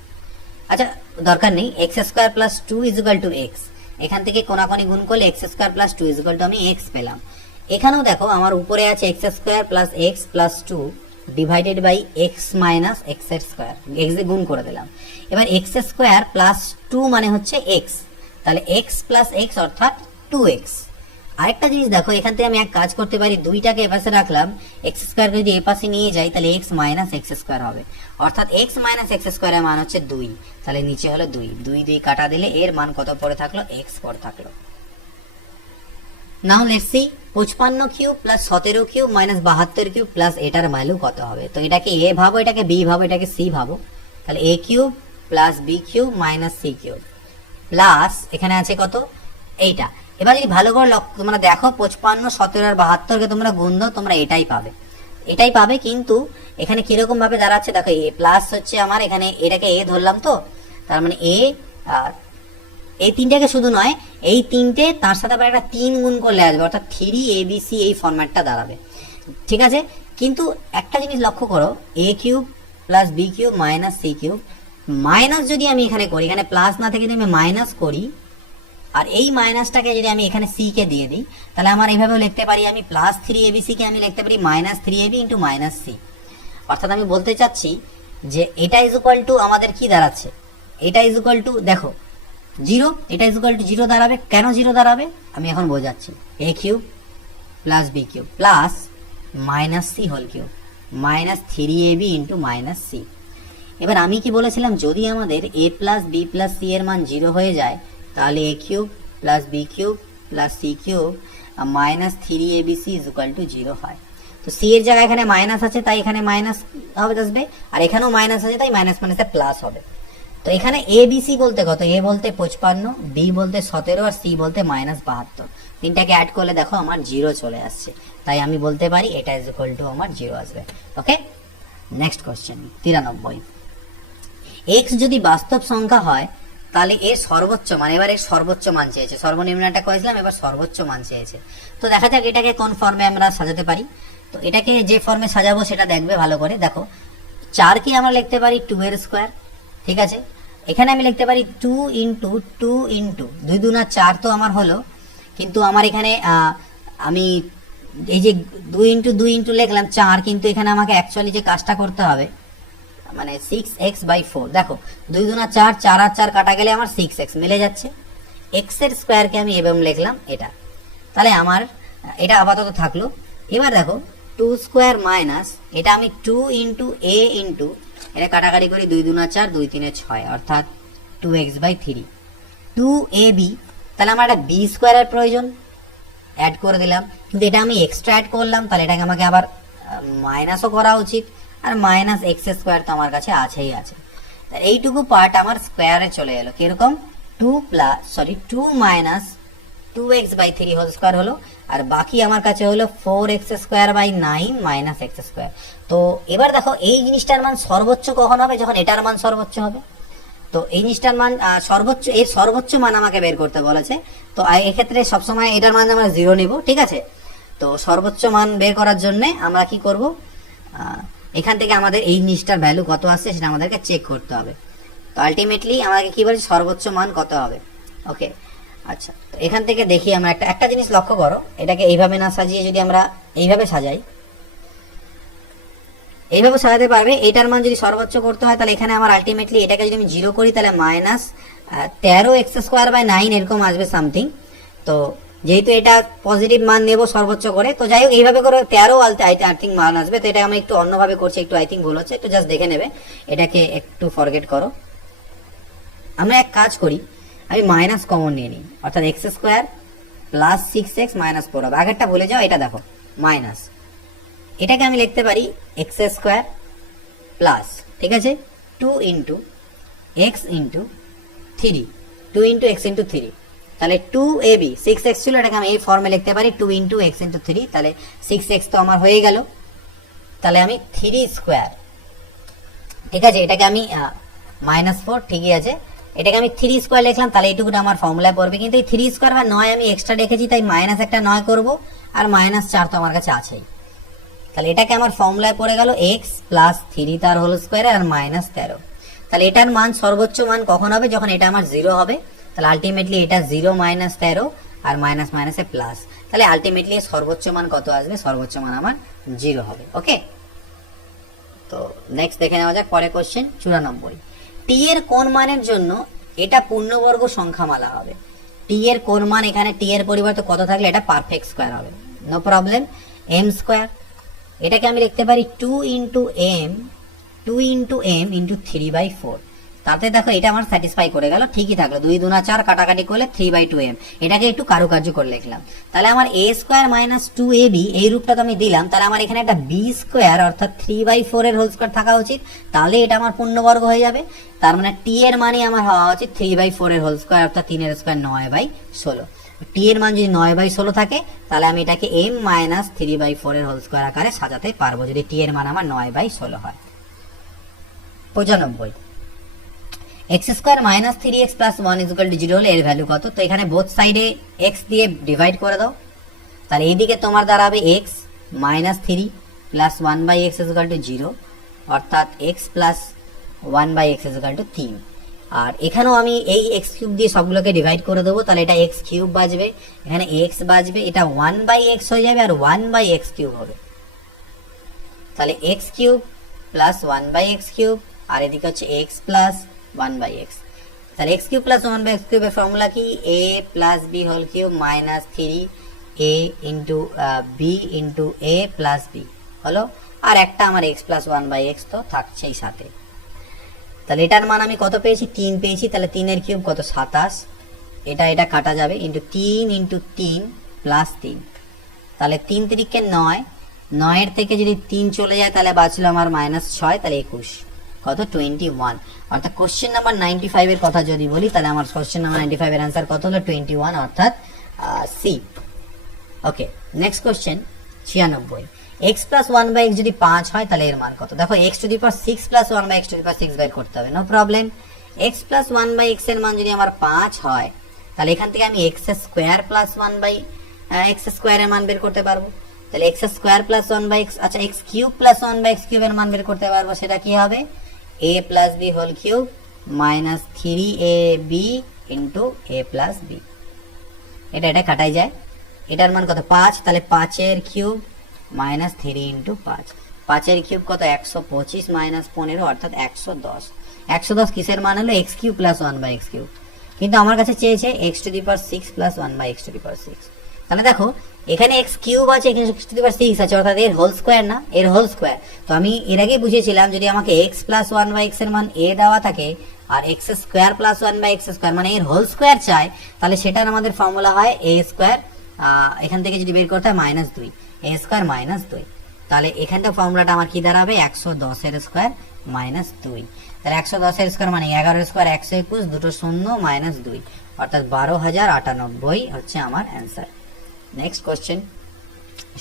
আচ্ছা, দরকার নেই, x square plus 2 is equal to x, এখান থেকে কোনাকুনি গুণ করলে x square plus 2 is equal to আমি x পেলাম। এখানেও দেখো, আমার উপরে আছে x square plus x plus 2 divided by x minus x এর স্কোয়ার, x দিয়ে গুণ করে দিলাম। এবার x স্কোয়ার প্লাস 2 মানে হচ্ছে x, তাহলে x প্লাস x অর্থাৎ 2x। আরেকটা জিনিস দেখো, এখান থেকে আমি এক কাজ করতে পারি, 2টাকে এপাশে রাখলাম, x স্কোয়ার যদি এপাশে নিয়ে যাই, তাহলে x মাইনাস x স্কোয়ার হবে, অর্থাৎ x মাইনাস x স্কোয়ারের মান হচ্ছে 2, তাহলে নিচে হলো 2, 2 2 কাটা দিলে এর মান কত পড়ে থাকলো? x পড়ে থাকলো। Now let's see, 55 cube plus 17 cube minus 72 cube plus এটার ভ্যালু কত হবে? তো এটাকে a ভাবো, এটাকে b ভাবো, এটাকে c ভাবো। তাহলে a cube plus b cube minus c cube plus এখানে আছে কত? এইটা। এবার যদি ভালো করে তোমরা দেখো, 55 17 আর 72 কে তোমরা গুণ দাও, তোমরা এটাই পাবে, এটাই পাবে। কিন্তু এখানে কিরকম ভাবে দাঁড়াচ্ছে দেখো, এ প্লাস হচ্ছে আমার, এখানে এটাকে এ ধরলাম, তো তার মানে এ, এই তিনটাকে শুধু নয়, এই তিনটে তার সাথে আবার একটা 3 গুণ করলে আসবে, অর্থাৎ 3abc এই ফরম্যাটটা দাঁড়াবে, ঠিক আছে? কিন্তু একটা জিনিস লক্ষ্য করো, a cube plus b cube minus c cube, minus যদি আমি এখানে করি, এখানে প্লাস না থেকে যদি আমি মাইনাস করি, আর এই মাইনাসটাকে যদি আমি এখানে c কে দিয়ে দিই, তাহলে আমার এইভাবেও লিখতে পারি, আমি প্লাস 3abc কে আমি লিখতে পারি minus 3ab into minus c। অর্থাৎ আমি বলতে চাচ্ছি যে এটা ইজ ইকুয়াল টু আমাদের কি দাঁড়াচ্ছে? এটা ইজ ইকুয়াল টু, দেখো 0, এটা ইজ ইকুয়াল টু 0 দাঁড়াবে। কেন 0 দাঁড়াবে আমি এখন বোঝাচ্ছি। a cube plus b cube plus minus c whole cube minus 3ab into minus c। এবার আমি কি বলেছিলাম, যদি আমাদের a plus b plus c এর মান 0 হয়ে যায়, তাহলে a cube plus b cube plus c cube minus 3abc is equal to 0 হয়। তো c এর জায়গায় এখানে মাইনাস আছে, তাই এখানে মাইনাস হবে আসবে, আর এখানেও মাইনাস আছে, তাই মাইনাস মাইনাসে প্লাস হবে। তো এখানে এ বি সি বলতে কত, এ বলতে 55, বি বলতে 17 আর সি বলতে -72, তিনটাকে অ্যাড করলে দেখো আমার 0 চলে আসছে, তাই আমি বলতে পারি এটা ইজ ইকুয়াল টু আমার 0 আসবে। ওকে, নেক্সট কোশ্চেন 93, এক্স যদি বাস্তব সংখ্যা হয় তাহলে এর সর্বোচ্চ মান, এবার এর সর্বোচ্চ মান চেয়েছে, সর্বনিম্নটা করেছিলাম, এবার সর্বোচ্চ মান চেয়েছে। তো দেখা যাক এটাকে কোন ফর্মে আমরা সাজাতে পারি। তো এটাকে যে ফর্মে সাজাবো সেটা দেখবে ভালো করে। দেখো 4 কে আমরা লিখতে পারি 2 এর স্কোয়ার, ঠিক আছে। এখানে আমি লিখতে পারি 2 ইন্টু 2 ইন্টু 2 দুনা 4 তো আমার হলো, কিন্তু আমার এখানে আমি এই যে 2 ইন্টু 2 ইন্টু লিখলাম 4, কিন্তু এখানে আমাকে অ্যাকচুয়ালি যে কাজটা করতে হবে মানে 6x/4, দেখো 2 দুনা 4, 4 আর 4 কাটা গেলে আমার 6x মিলে যাচ্ছে। x এর স্কোয়ারকে আমি এভাবে লিখলাম এটা, তাহলে আমার এটা আপাতত থাকলো। এবার দেখো 2 স্কোয়ার মাইনাস এটা আমি 2 ইন্টু a ইন্টু এটা কাটাকাটি করি 2 দুনা 4, 2 3 6, অর্থাৎ 2x/3 2ab, তাহলে আমার একটা b স্কোয়ারের প্রয়োজন, অ্যাড করে দিলাম, কিন্তু এটা আমি এক্সট্রা অ্যাড করলাম, তাহলে এটাকে আমাকে আবার মাইনাসও করা উচিত, আর মাইনাস এক্স স্কোয়ার তো আমার কাছে আছেই আছে। এইটুকু পার্ট আমার স্কোয়ারে চলে এলো, কিরকম 2 মাইনাস 2x/3 হোল স্কোয়ার হলো, আর বাকি আমার কাছে হলো 4x² মাইনাস x স্কোয়ার। তো এবার দেখো এই জিনিসটার মান সর্বোচ্চ কখন হবে, যখন এটার মান সর্বোচ্চ হবে। তো এই জিনিসটার মান সর্বোচ্চ, এর সর্বোচ্চ মান আমাকে বের করতে বলেছে। তো এক্ষেত্রে সবসময় এটার মান আমরা 0 নেব, ঠিক আছে। তো সর্বোচ্চ মান বের করার জন্য আমরা কি করব, এখান থেকে আমাদের এই জিনিসটার ভ্যালু কত আসছে সেটা আমাদেরকে চেক করতে হবে। তো আলটিমেটলি আমাকে কি বলছে, সর্বোচ্চ মান কত হবে। ওকে, আচ্ছা, তো এখান থেকে দেখি আমরা একটা জিনিস লক্ষ্য করো, এটাকে এইভাবে না সাজিয়ে যদি আমরা এইভাবে সাজাই, এইভাবে সাজাতে পারবে। এটার মান যদি সর্বোচ্চ করতে হয় তাহলে এখানে আমার আলটিমেটলি এটাকে যদি আমি 0 করি তাহলে -13x²/9 এরকম আসবে সামথিং। তো যেহেতু এটা পজিটিভ মান নেব সর্বোচ্চ করে, তো যাই হোক এইভাবে করে 13 আই থিঙ্ক মান আসবে। তো এটা আমি একটু অন্যভাবে করছি, একটু আই থিঙ্ক ভুল হচ্ছে, একটু জাস্ট দেখে নেবে, এটাকে একটু ফরগেট করো। আমরা এক কাজ করি, আমি মাইনাস কমন নিয়ে নিই, অর্থাৎ x² প্লাস 6x মাইনাস 4 হবে। আগেরটা ভুলে যাও, এটা দেখো মাইনাস, এটাকে আমি লিখতে পারি x² প্লাস, ঠিক আছে, 2 into x into 3, 2 into x into 3, তাহলে 2ab, 6x ছিল, এটাকে আমি এই ফর্মে লিখতে পারি 2 ইন্টু x ইন্টু 3, তাহলে 6x তো আমার হয়ে গেল। তাহলে আমি 3 স্কোয়ার, ঠিক আছে, এটাকে আমি -4, ঠিকই আছে, এটাকে আমি 3 স্কোয়ার লিখলাম, তাহলে এইটুকুটা আমার ফর্মুলায় পড়বে। কিন্তু এই 3 স্কোয়ার বা 9 আমি এক্সট্রা রেখেছি, তাই মাইনাস একটা 9 করব, আর -4 তো আমার কাছে আছেই। তাহলে এটাকে আমার ফর্মুলায় পড়ে গেল x প্লাস 3 তার হোল স্কোয়ার আর -13। তাহলে এটার মান সর্বোচ্চ মান কখন হবে, যখন এটা আমার 0 হবে। তাহলে আলটিমেটলি এটা 0 - 13 আর মাইনাস মাইনাসে প্লাস, তাহলে আলটিমেটলি সর্বোচ্চ মান কত আসবে, সর্বোচ্চ মান আমার 0 হবে। ওকে, তো নেক্সট দেখে নেওয়া যাক পরে কোশ্চেন 94, টি এর কোন মানের জন্য এটা পূর্ণবর্গ সংখ্যামালা হবে। টি এর কোন মান, এখানে টি এর পরিবর্তে কত থাকলে এটা পারফেক্ট স্কোয়ার হবে, নো প্রবলেম, এম স্কোয়ার। এটাকে আমি লিখতে পারি 2 ইন্টু এম ইন্টু 3/4, তাতে দেখো এটা আমার স্যাটিসফাই করে গেল, ঠিকই থাকলো, 2 দুনা 4 কাটাকাটি করলে 3/2m, এটাকে একটু কারুকার্য করে লিখলাম। তাহলে আমার a স্কোয়ার মাইনাস 2ab এই রূপটা তো আমি দিলাম, তাহলে আমার এখানে একটা b স্কোয়ার অর্থাৎ 3/4 এর হোল স্কোয়ার থাকা উচিত, তাহলে এটা আমার পূর্ণবর্গ হয়ে যাবে। তার মানে t এর মানে আমার হওয়া উচিত 3/4 এর হোল স্কোয়ার অর্থাৎ 3 এর স্কোয়ার 9/16। t এর মান যদি 9/16 থাকে তাহলে আমি এটাকে m মাইনাস 3/4 এর হোল স্কোয়ার আকারে সাজাতে পারবো, যদি t এর মান আমার 9/16 হয়। 95, x² minus 3x plus 1 equal to 0 হলে এর ভ্যালু কত। তো এখানে বোথ সাইডে x দিয়ে ডিভাইড করে দাও, তাহলে এইদিকে তোমার দাঁড়াবে x minus 3 plus 1/x equal to 0, অর্থাৎ x plus 1/x equal to 3। আর এখানেও আমি এই x³ দিয়ে সবগুলোকে ডিভাইড করে দেবো, তাহলে এটা x³ বাজবে, এখানে x বাজবে, এটা 1/x হয়ে যাবে আর 1/x³ হবে, তাহলে x³ প্লাস 1/x³ আর এদিকে হচ্ছে x প্লাস 1/x। তাহলে x³ প্লাস 1/x³ এর ফর্মুলা কি, a plus b whole cube minus 3a into b into a plus b হলো, আর একটা আমার x প্লাস 1/x তো থাকছেই সাথে। তাহলে এটার মান আমি কত পেয়েছি, 3 পেয়েছি, তাহলে 3 এর কিউব কত 27, এটা কাটা যাবে, ইন্টু 3 ইন্টু 3 প্লাস 3, তাহলে 3 3 কে 9, 9 এর থেকে যদি 3 চলে যায় তাহলে বাঁচলো আমার -6, তাহলে 21। কত 21, অর্থাৎ কোশ্চেন নাম্বার 95 এর কথা যদি বলি তাহলে আমার কোশ্চেন নাম্বার 95 এর आंसर কত হলো 21, অর্থাৎ C. Okay, next question 96, x plus 1 by x যদি 5 হয় তাহলে এর মান কত? দেখো x to the power 6 plus 1 by x to the power 6 বের করতে হবে, no problem. x plus 1 by x এর মান যদি আমার 5 হয় তাহলে এখান থেকে আমি x square plus 1 by x square এর মান বের করতে পারবো। তাহলে x square plus 1 by x, আচ্ছা x cube plus 1 by x cube এর মান বের করতে পারবো, সেটা কি হবে a plus b whole cube minus 3ab into a plus b। এটা কাটাই যায়, এটার মান কত 5, তাহলে 5 এর কিউব মাইনাস 3 ইনটু 5, 5 এর কিউব কত 125 মাইনাস 15 অর্থাৎ 110। 110 কিসের মান হলো x cube plus 1 by x cube, কিন্তু আমার কাছে চেয়েছে x to the power 6 plus 1 by x to the power 6। তাহলে দেখো এখানে x কিউব আছে, এখানে x টু দি পাওয়ার 6 আছে, অর্থাৎ এর হোল স্কয়ার না, এর হোল স্কয়ার। তো আমি এর আগে বুঝিয়েছিলাম যদি আমাকে x প্লাস 1 বাই x এর মান a দেওয়া থাকে আর x square plus 1 by x square মানে এর হোল স্কয়ার চাই, তাহলে সেটার আমাদের ফর্মুলা হয় a স্কয়ার, এখান থেকে যদি বের করতে হয় মাইনাস 2, a স্কয়ার মাইনাস 2। তাহলে এখানটা ফর্মুলাটা আমার কি দাঁড়াবে 110 এর স্কয়ার মাইনাস 2। তাহলে 110 এর স্কয়ার মানে 11 এর স্কয়ার 121, দুটো শূন্য মাইনাস 2, অর্থাৎ 12098 হচ্ছে আমার অ্যান্সার। নেক্সট কোশ্চেন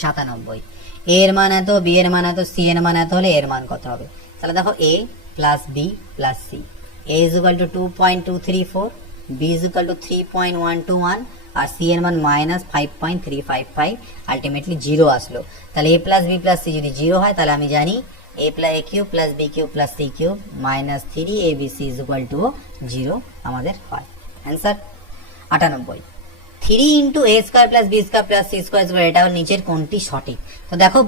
97, a এর মান এত, b এর মান এত, c এর মান এত হলে এর মান কত হবে? তাহলে দেখো a plus b plus c, a is equal to 2.234, b is equal to 3.121 আর c এর মান মাইনাস 5.355, আলটিমেটলি 0 আসলো। তাহলে a plus b plus c যদি 0 হয় তাহলে আমি জানি a plus a cube plus b cube plus c cube minus 3abc is equal to 0 আমাদের হয় answer. 98, 3 into a square plus b square plus c square, এটা নিচের কোনটি সঠিক? তো দেখো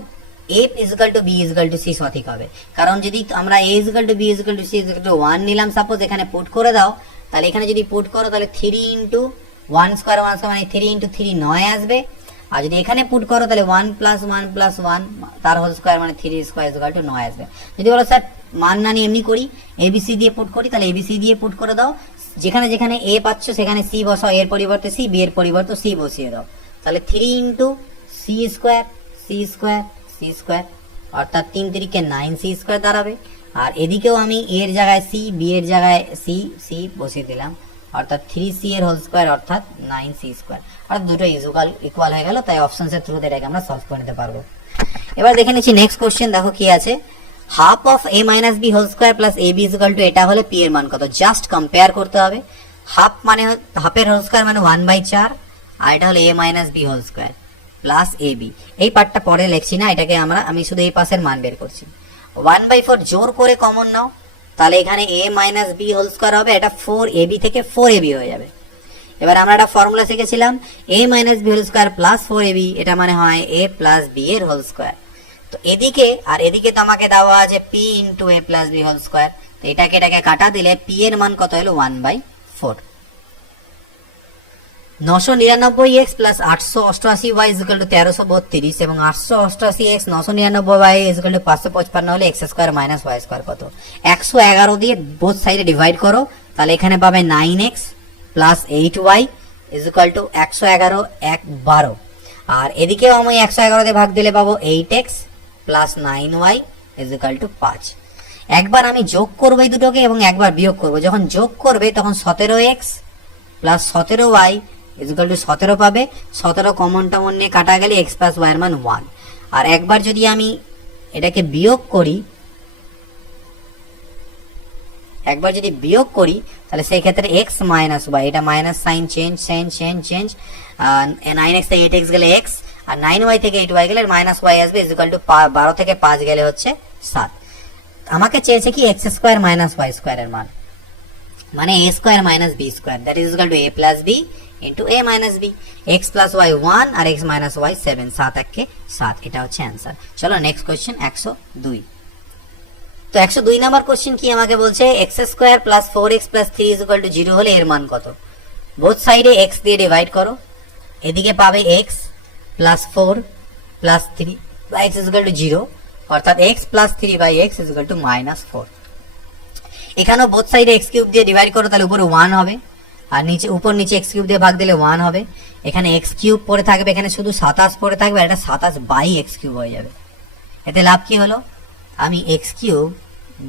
a equal to b equal to c সঠিক হবে, কারণ যদি আমরা a equal to b equal to c equal to 1 নিলাম, সাপোজ এখানে পুট করে দাও, তাহলে এখানে যদি পুট করো তাহলে 3 ইন্টু 1 স্কয়ার মানে 3 ইন্টু 3 9 আসবে। আর যদি এখানে পুট করো তাহলে 1 প্লাস 1 প্লাস 1 তার হোল স্কয়ার মানে 3 স্কয়ার ইকুয়াল টু 9 আসবে। যদি বলো স্যার মান না নিয়ে এমনি করি, abc দিয়ে পুট করি, তাহলে abc দিয়ে পুট করে দাও, যেখানে যেখানে a পাচ্ছ সেখানে c বসাও, এর পরিবর্তে c, b এর পরিবর্তে c বসিয়ে দাও, তাহলে 3 into c square c square c square অর্থাৎ 3 3 কে 9 c স্কয়ার দাঁড়াবে। আর এদিকেও আমি a এর জায়গায় c, b এর জায়গায় c বসিয়ে দিলাম, অর্থাৎ 3c এর হোল স্কয়ার অর্থাৎ 9c স্কয়ার, আর দুটো ইকুয়াল হয়ে গেল। তাই অপশনস এর থ্রুতে এটাকে আমরা সলভ করে নিতে পারবো। এবার দেখে নিচ্ছি নেক্সট কোশ্চেন, দেখো কি আছে, half of a minus b whole square plus ab equal to, এটা হলে p এর মান কত? জাস্ট কম্পেয়ার করতে হবে। হাফ মানে হাফের হোল স্কয়ার মানে 1/4, আর এটা হলো a minus b whole square plus ab। এই পার্টটা পরে লিখছি না, এটাকে আমি শুধু এই পাশের মান বের করছি। 1/4 জোর করে কমন নাও, তাহলে এখানে a minus b whole square হবে, এটা 4ab থেকে 4ab হয়ে যাবে। এবার আমরা একটা ফর্মুলা শিখেছিলাম a minus b whole square plus 4ab, এটা মানে হয় a প্লাস b এর হোল স্কয়ার। তো এদিকে আর এদিকে তো আমাকে দেওয়া আছে p into a plus b whole square, তো এটাকে কাটা দিলে p এর মান কত হলো 1/4। 999x plus 888y equal to 1332 এবং 888x 999y ইকুয়াল টু 555 হলে x square minus y square কত? 111 দিয়ে বোথ সাইডে ডিভাইড করো, তাহলে এখানে পাবে 9x plus 8y equal to 111 12, আর এদিকেও আমি 111 দিয়ে ভাগ দিলে পাবো 8x plus 9y equal to 5। একবার আমি যোগ করব এই দুটোকে এবং একবার বিয়োগ করব, যখন যোগ করবে তখন 17x plus 17y equal to 17 পাবে, 17 কমন টমন নিয়ে কাটা গেলে x প্লাস y এর মান 1। আর একবার যদি আমি এটাকে বিয়োগ করি, তাহলে সেই ক্ষেত্রে x মাইনাস y, এটা মাইনাস সাইন চেঞ্জ 9x থেকে 8x গেলে x, আর 9y থেকে 8y গেলে মাইনাস y আসবে ইকুয়াল টু 12 থেকে 5 গেলে হচ্ছে 7। আমাকে চেয়েছে কি x square minus y square এর মান, মানে a square minus b square, that is equal to a plus b into a minus b। x plus y 1 আর x মাইনাস y 7, 7 একে 7, এটা হচ্ছে অ্যান্সার। চলো নেক্সট কোশ্চেন 102। তো 102 নাম্বার কোশ্চেন কি আমাকে বলছে, x square plus 4x plus 3 equal to 0 হলে এর মান কত? বোথ সাইডে x দিয়ে ডিভাইড করো, এদিকে পাবে x plus 4 plus 3 by x equal to 0, অর্থাৎ x plus 3 by x equal to minus 4। এখানেও বোথ সাইডে x কিউব দিয়ে ডিভাইড করো, তাহলে উপরে 1 হবে, আর নিচে উপর নিচে x কিউব দিয়ে ভাগ দিলে 1 হবে। এখানে x কিউব পড়ে থাকবে, এখানে শুধু 27 পড়ে থাকবে, এটা 27 বাই x কিউব হয়ে যাবে। এতে লাভ কি হলো, আমি x cube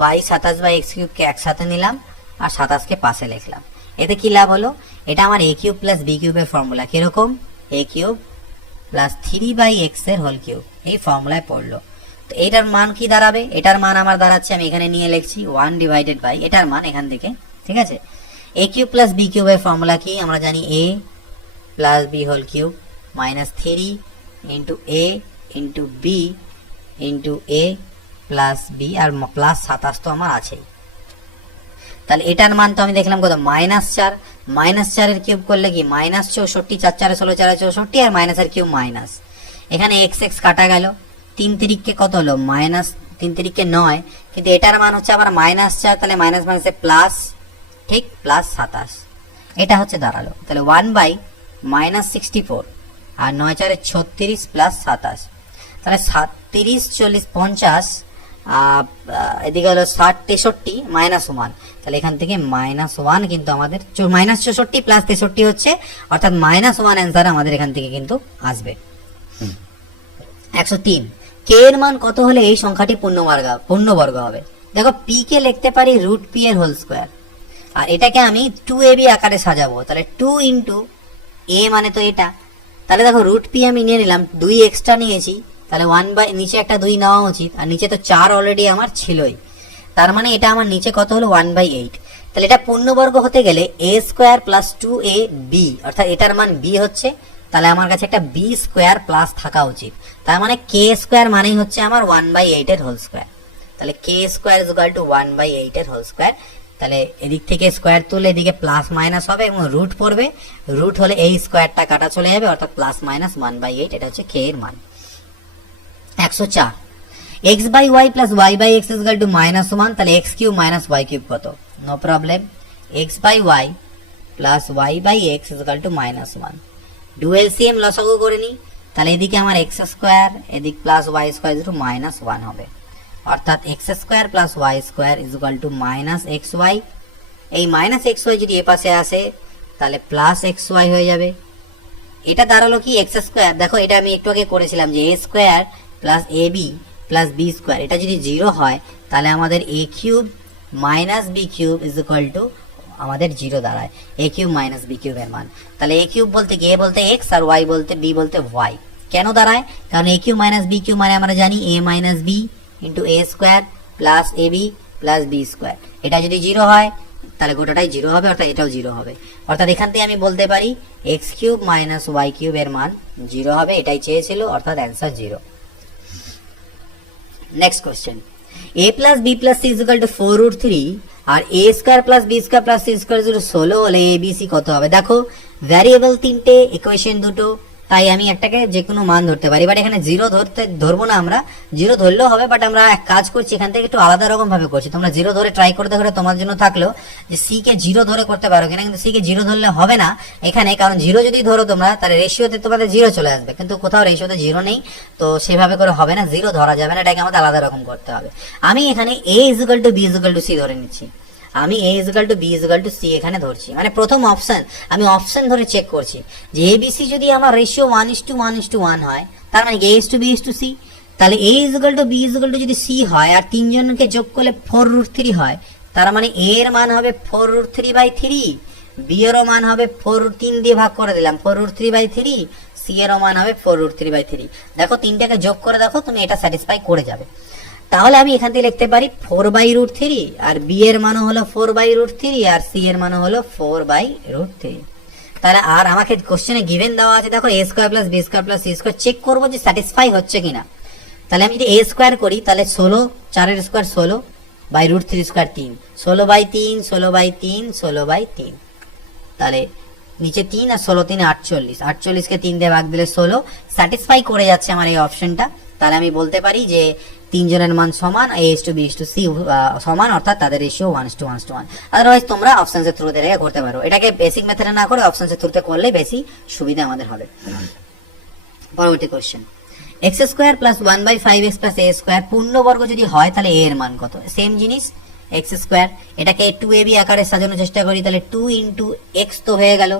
by 27 by X কিউবকে একসাথে নিলাম আর 27কে পাশে লিখলাম। এতে কি লাভ হলো, এটা আমার এ কিউব প্লাস বি কিউবের ফর্মুলা। কিরকম, এ কিউব প্লাস 3 বাই এক্স এর হোল কিউব, এই ফর্মুলায় পড়লো। তো এটার মান কি দাঁড়াবে, এটার মান আমার দাঁড়াচ্ছে, আমি এখানে নিয়ে লিখছি 1 ডিভাইডেড বাই এটার মান এখান থেকে, ঠিক আছে। এ কিউব প্লাস বি কিউবের ফর্মুলা কি, আমরা জানি A plus B whole cube minus 3 into A into B into A plus B আর প্লাস 27 তো আমার আছেই। তাহলে এটার মান তো আমি দেখলাম কত, -4, -4 এর কিউব করলে কি -64, 4 4 16 4 64 আর মাইনাসের কিউব মাইনাস, এখানে এক্স এক্স কাটা গেল, 3 তিরিককে কত হলো -3 তিরিককে 9, কিন্তু এটার মান হচ্ছে আবার -4, তাহলে মাইনাস মাইনাসে প্লাস, ঠিক প্লাস 27, এটা হচ্ছে দাঁড়ালো। তাহলে 1 বাই -64 আর 9 4 36 প্লাস 27, তাহলে 30 40 50, এদিকে হলো 60 63 -1, তাহলে এখান থেকে -1 কিন্তু আমাদের -64 প্লাস 63 হচ্ছে, অর্থাৎ -1 অ্যান্সার আমাদের এখান থেকে কিন্তু আসবে। 103, কে এর মান কত হলে এই সংখ্যাটি পূর্ণবর্গ হবে। দেখো পি কে লিখতে পারি রুট পি এর হোল স্কোয়ার, আর এটাকে আমি 2ab আকারে সাজাবো, তাহলে 2 ইন্টু এ মানে তো এটা, তাহলে দেখো রুট পি আমি নিয়ে নিলাম, 2 এক্সট্রা নিয়েছি, তাহলে 1 বাই নিচে একটা 2 নেওয়া উচিত, আর নিচে তো 4 অলরেডি আমার ছিলই, তার মানে এটা আমার নিচে কত হলো 1/8। তাহলে এটা পূর্ণবর্গ হতে গেলে a স্কোয়ার প্লাস 2ab, অর্থাৎ এটার মান b হচ্ছে, তাহলে আমার কাছে একটা b স্কোয়ার প্লাস থাকা উচিত, তার মানে k স্কোয়ার মানেই হচ্ছে আমার 1/8 এর হোল স্কোয়ার। তাহলে k square is equal two 1/8 এর হোল স্কোয়ার। তাহলে এদিক থেকে স্কোয়ার তুললে এদিকে প্লাস মাইনাস হবে এবং রুট পড়বে, রুট হলে এই স্কোয়ারটা কাটা চলে যাবে, অর্থাৎ প্লাস মাইনাস 1/8, এটা হচ্ছে k এর মান। 104, x by Y plus Y by X is equal to -1, তাহলে x cube minus Y cube কত, no problem, x by Y plus Y by X is equal to -1, ডুয়েল সিএম লসাগু করে নি, তাহলে এদিকে আমার x স্কোয়ার এদিক plus Y square is to -1 হবে, অর্থাৎ x square plus Y square is equal to -xy, এই -xy যদি এ পাশে আসে তাহলে প্লাস xy হয়ে যাবে। এটা দাঁড়ালো কি x স্কোয়ার, দেখো এটা আমি একটু আগে করেছিলাম যে a square plus ab plus B square, এটা যদি 0 হয় তাহলে আমাদের a cube minus b cube is equal to আমাদের 0 দাঁড়ায়, a কিউব মাইনাস বি কিউবের মান। তাহলে a কিউব বলতে কি, a বলতে x আর y বলতে b বলতে y, কেন দাঁড়ায়, কারণ a cube minus b cube মানে আমরা জানি a minus B into a square plus ab plus B square, এটা যদি 0 হয় তাহলে গোটাটাই 0 হবে, অর্থাৎ এটাও 0 হবে, অর্থাৎ এখান থেকে আমি বলতে পারি x কিউব মাইনাস ওয়াই কিউবের মান 0 হবে, এটাই চেয়েছিল, অর্থাৎ answer 0। Next question, a plus B plus C is equal to 4√3 আর a square plus B square plus C square 16 হলে a b c কত হবে। দেখো ভ্যারিয়েবল 3টে, ইকুয়েশন 2টো, তাই আমি একটাকে যে কোনো মান ধরতে পারি, বাট এখানে 0 ধরবো না, আমরা 0 ধরলেও হবে, বাট আমরা এক কাজ করছি এখান থেকে একটু আলাদা রকম ভাবে করছি, তোমরা 0 ধরে ট্রাই করতে করে তোমার জন্য থাকলো যে সি কে 0 ধরে করতে পারো কিনা, কিন্তু সি কে 0 ধরলে হবে না এখানে, কারণ 0 যদি ধরো তোমরা তাহলে রেশিওতে তোমাদের 0 চলে আসবে, কিন্তু কোথাও রেশিওতে 0 নেই, তো সেভাবে করে হবে না, 0 ধরা যাবে না, এটাকে আমাদের আলাদা রকম করতে হবে। আমি এখানে a is equal to b is equal to c ধরে নিচ্ছি, আমি a is equal to b is equal to c এখানে ধরছি, মানে প্রথম অপশন আমি অপশন ধরে চেক করছি যে a b c যদি আমার রেশিও 1:1:1 হয়, তার মানে a is to b is to c, তাহলে a is equal to b is equal to যদি c হয় আর তিনজনকে যোগ করলে 4√3 হয়, তার মানে a এর মান হবে 4√3/3, b এর মান হবে 3 দিয়ে ভাগ করে দিলাম 4√3/3, c এর মান হবে 4√3/3। দেখো তিনটাকে যোগ করে দেখো, তুমি এটা স্যাটিসফাই করে যাবে। তাহলে আমি এখান থেকে লিখতে পারি 4/√3, আর b এর মান হলো 4/√3, আর c এর মান হলো 4/√3। তাহলে আর আমাকে কোশ্চেনে গিভেন দেওয়া আছে, দেখো a square plus B square plus C square, check করবো যে স্যাটিসফাই হচ্ছে কিনা। তাহলে আমি যদি a স্কোয়ার করি তাহলে 16, 4 স্কোয়ার 16 বাই √3 স্কোয়ার 3, 16/3 16/3 16/3, তাহলে নিচে 3 আর 16 3 48, 48 কে 3 দিয়ে ভাগ দিলে 16, স্যাটিসফাই করে যাচ্ছে আমার এই অপশনটা। তাহলে আমি বলতে পারি যে তিনজনের মান সমান, a is to b is to c সমান, অর্থাৎ তাদের রেশিও 1:1:1। আদারওয়াইজ তোমরা অপশনসের থ্রুতে রেখে করতে পারো, এটাকে বেসিক মেথডে না করে অপশনসের থ্রুতে করলে বেশি সুবিধা আমাদের হবে। পরবর্তী question, x square plus 1/5x plus a square পূর্ণবর্গ যদি হয় তাহলে a এর মান কত। সেম জিনিস, x স্কোয়ার, এটাকে 2ab আকারে সাজানোর চেষ্টা করি, তাহলে 2 ইন্টু x তো হয়ে গেল,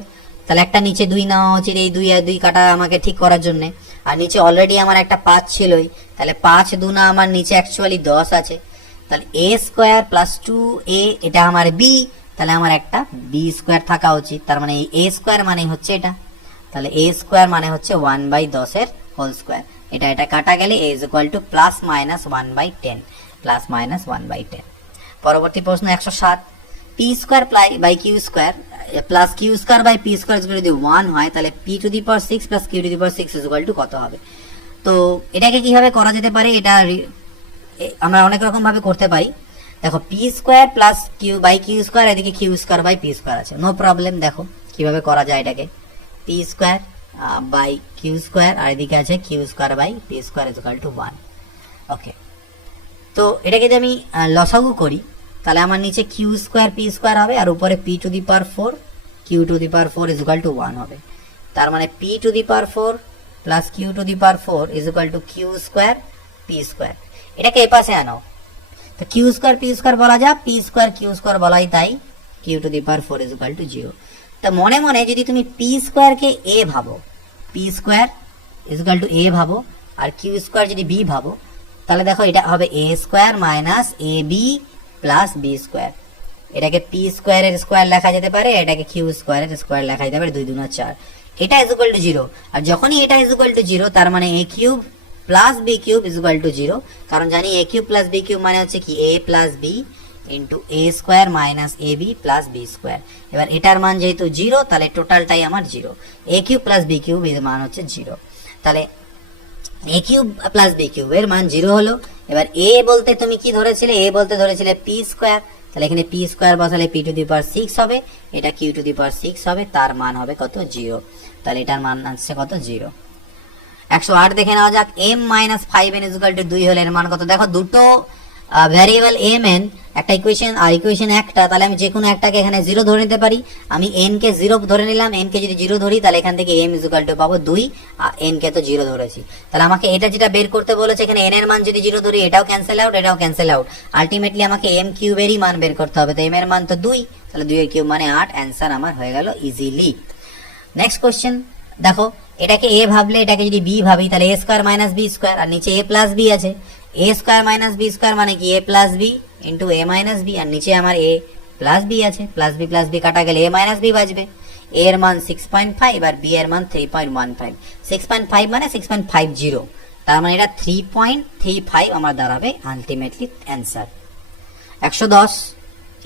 তাহলে একটা নিচে 2 নেওয়া উচিত, এই 2 আর 2 কাটা আমাকে ঠিক করার জন্য, আর নিচে অলরেডি আমার একটা 5 ছিলই, তাহলে 5 দুনা আমার নিচে অ্যাকচুয়ালি 10 আছে, তাহলে এ স্কোয়ার প্লাস 2a এটা আমার বি, তাহলে আমার একটা বি স্কোয়ার থাকা উচিত। তার মানে এ স্কোয়ার মানে হচ্ছে এটা, তাহলে এ স্কোয়ার মানে হচ্ছে 1/10 এর হোল স্কোয়ার। এটা এটা কাটা গেলে A is equal to plus minus 1/10, plus minus 1/10। পরবর্তী প্রশ্ন 107, P square by Q square plus Q square by P square যদি 1 হয় তাহলে P to the power 6 plus Q to the power 6 is equal to কত হবে? তো এটাকে কিভাবে করা যেতে পারে, এটা আমরা অনেক রকম ভাবে করতে পারি। দেখো P square plus Q by Q square, এদিকে Q square by P square আছে, নো প্রবলেম। দেখো কিভাবে করা যায় এটাকে, P square by Q square আর এদিকে আছে Q square by P square is equal to 1। Okay, তো এটাকে যদি আমি লসাগু করি তাহলে আমার নিচে কিউ স্কোয়ার পি স্কোয়ার হবে আর উপরে p to the power 4 q to the power 4 is equal to 1 হবে। তার মানে p to the power 4 plus Q to the power 4 is equal to q square p square. এটাকে এ পাশে আনো, তো কিউ স্কোয়ার পি স্কোয়ার বলা যা, পি স্কোয়ার কিউ স্কোয়ার বলাই তাই, q to the power 4 is equal to 0। তা মনে মনে যদি তুমি পি স্কোয়ারকে এ ভাবো, P square is equal to A ভাবো, আর কিউ স্কোয়ার যদি বি ভাবো, তাহলে দেখো এটা হবে A square minus A B plus B square. এটাকে পি স্কোয়ারের স্কোয়ার লেখা যেতে পারে, এটাকে কিউ স্কোয়ারের স্কোয়ার লেখা যেতে পারে, 2 2 4। এটা ইজ ইকুয়াল টু 0, আর যখনই এটা ইজ ইকুয়াল টু 0 তার মানে A cube plus B cube is equal to 0, কারণ জানি A cube plus B cube মানে হচ্ছে কি A plus B into A square minus A B plus B square. এবার এটার মান যেহেতু 0 তাহলে টোটালটাই আমার 0, A cube plus B cube এর মান হচ্ছে 0। তাহলে A cube plus B cube এর মান 0 হলো। এবার এ বলতে তুমি কি ধরেছিলে, এ বলতে ধরেছিলে পি স্কোয়ার, তাহলে এখানে পি স্কোয়ার বসালে পি টু দি পাওয়ার 6 হবে, এটা কিউ টু দি পাওয়ার 6 হবে, তার মান হবে কত? 0। তাহলে এটার মান আসছে কত? 0। 108 দেখে নেওয়া যাক, m minus 5n is equal to 2 হলে এর মান কত? দেখো দুটো ভ্যারিয়েবল m n একটা ইকুয়েশন আর ইকুয়েশন একটা, তাহলে আমি যে কোনো একটাকে এখানে 0 ধরে নিতে পারি। আমি n কে 0 ধরে নিলাম, n কে যদি 0 ধরি তাহলে এখান থেকে m ইজ ইকুয়াল টু পাবো 2, আর n কে তো 0 ধরেছি। তাহলে আমাকে এটা যেটা বের করতে বলেছে, এখানে n এর মান যদি 0 ধরি এটাও ক্যান্সেল আউট, এটাও ক্যান্সেল আউট, আলটিমেটলি আমাকে m কিউবেরই মান বের করতে হবে। তো m এর মান তো 2, তাহলে 2 এর কিউব মানে 8, অ্যান্সার আমার হয়ে গেল ইজিলি। নেক্সট কোশ্চেন দেখো, এটাকে এ ভাবলে এটাকে যদি বি ভাবি তাহলে এ স্কোয়ার মাইনাস বি স্কোয়ার, আর নিচে এ প্লাস বি আছে, A square minus B square মানে কি A plus B into A minus B, আর নিচে আমার এ প্লাস বি আছে, প্লাস বি কাটা গেলে এ মাইনাস বি বাজবে। এ এর মান 6.5 আর বি এর মান 3.15, 6.5 মানে 6.50, তার মানে এটা 3.35 আমার দাঁড়াবে আলটিমেটলি অ্যান্সার। 110,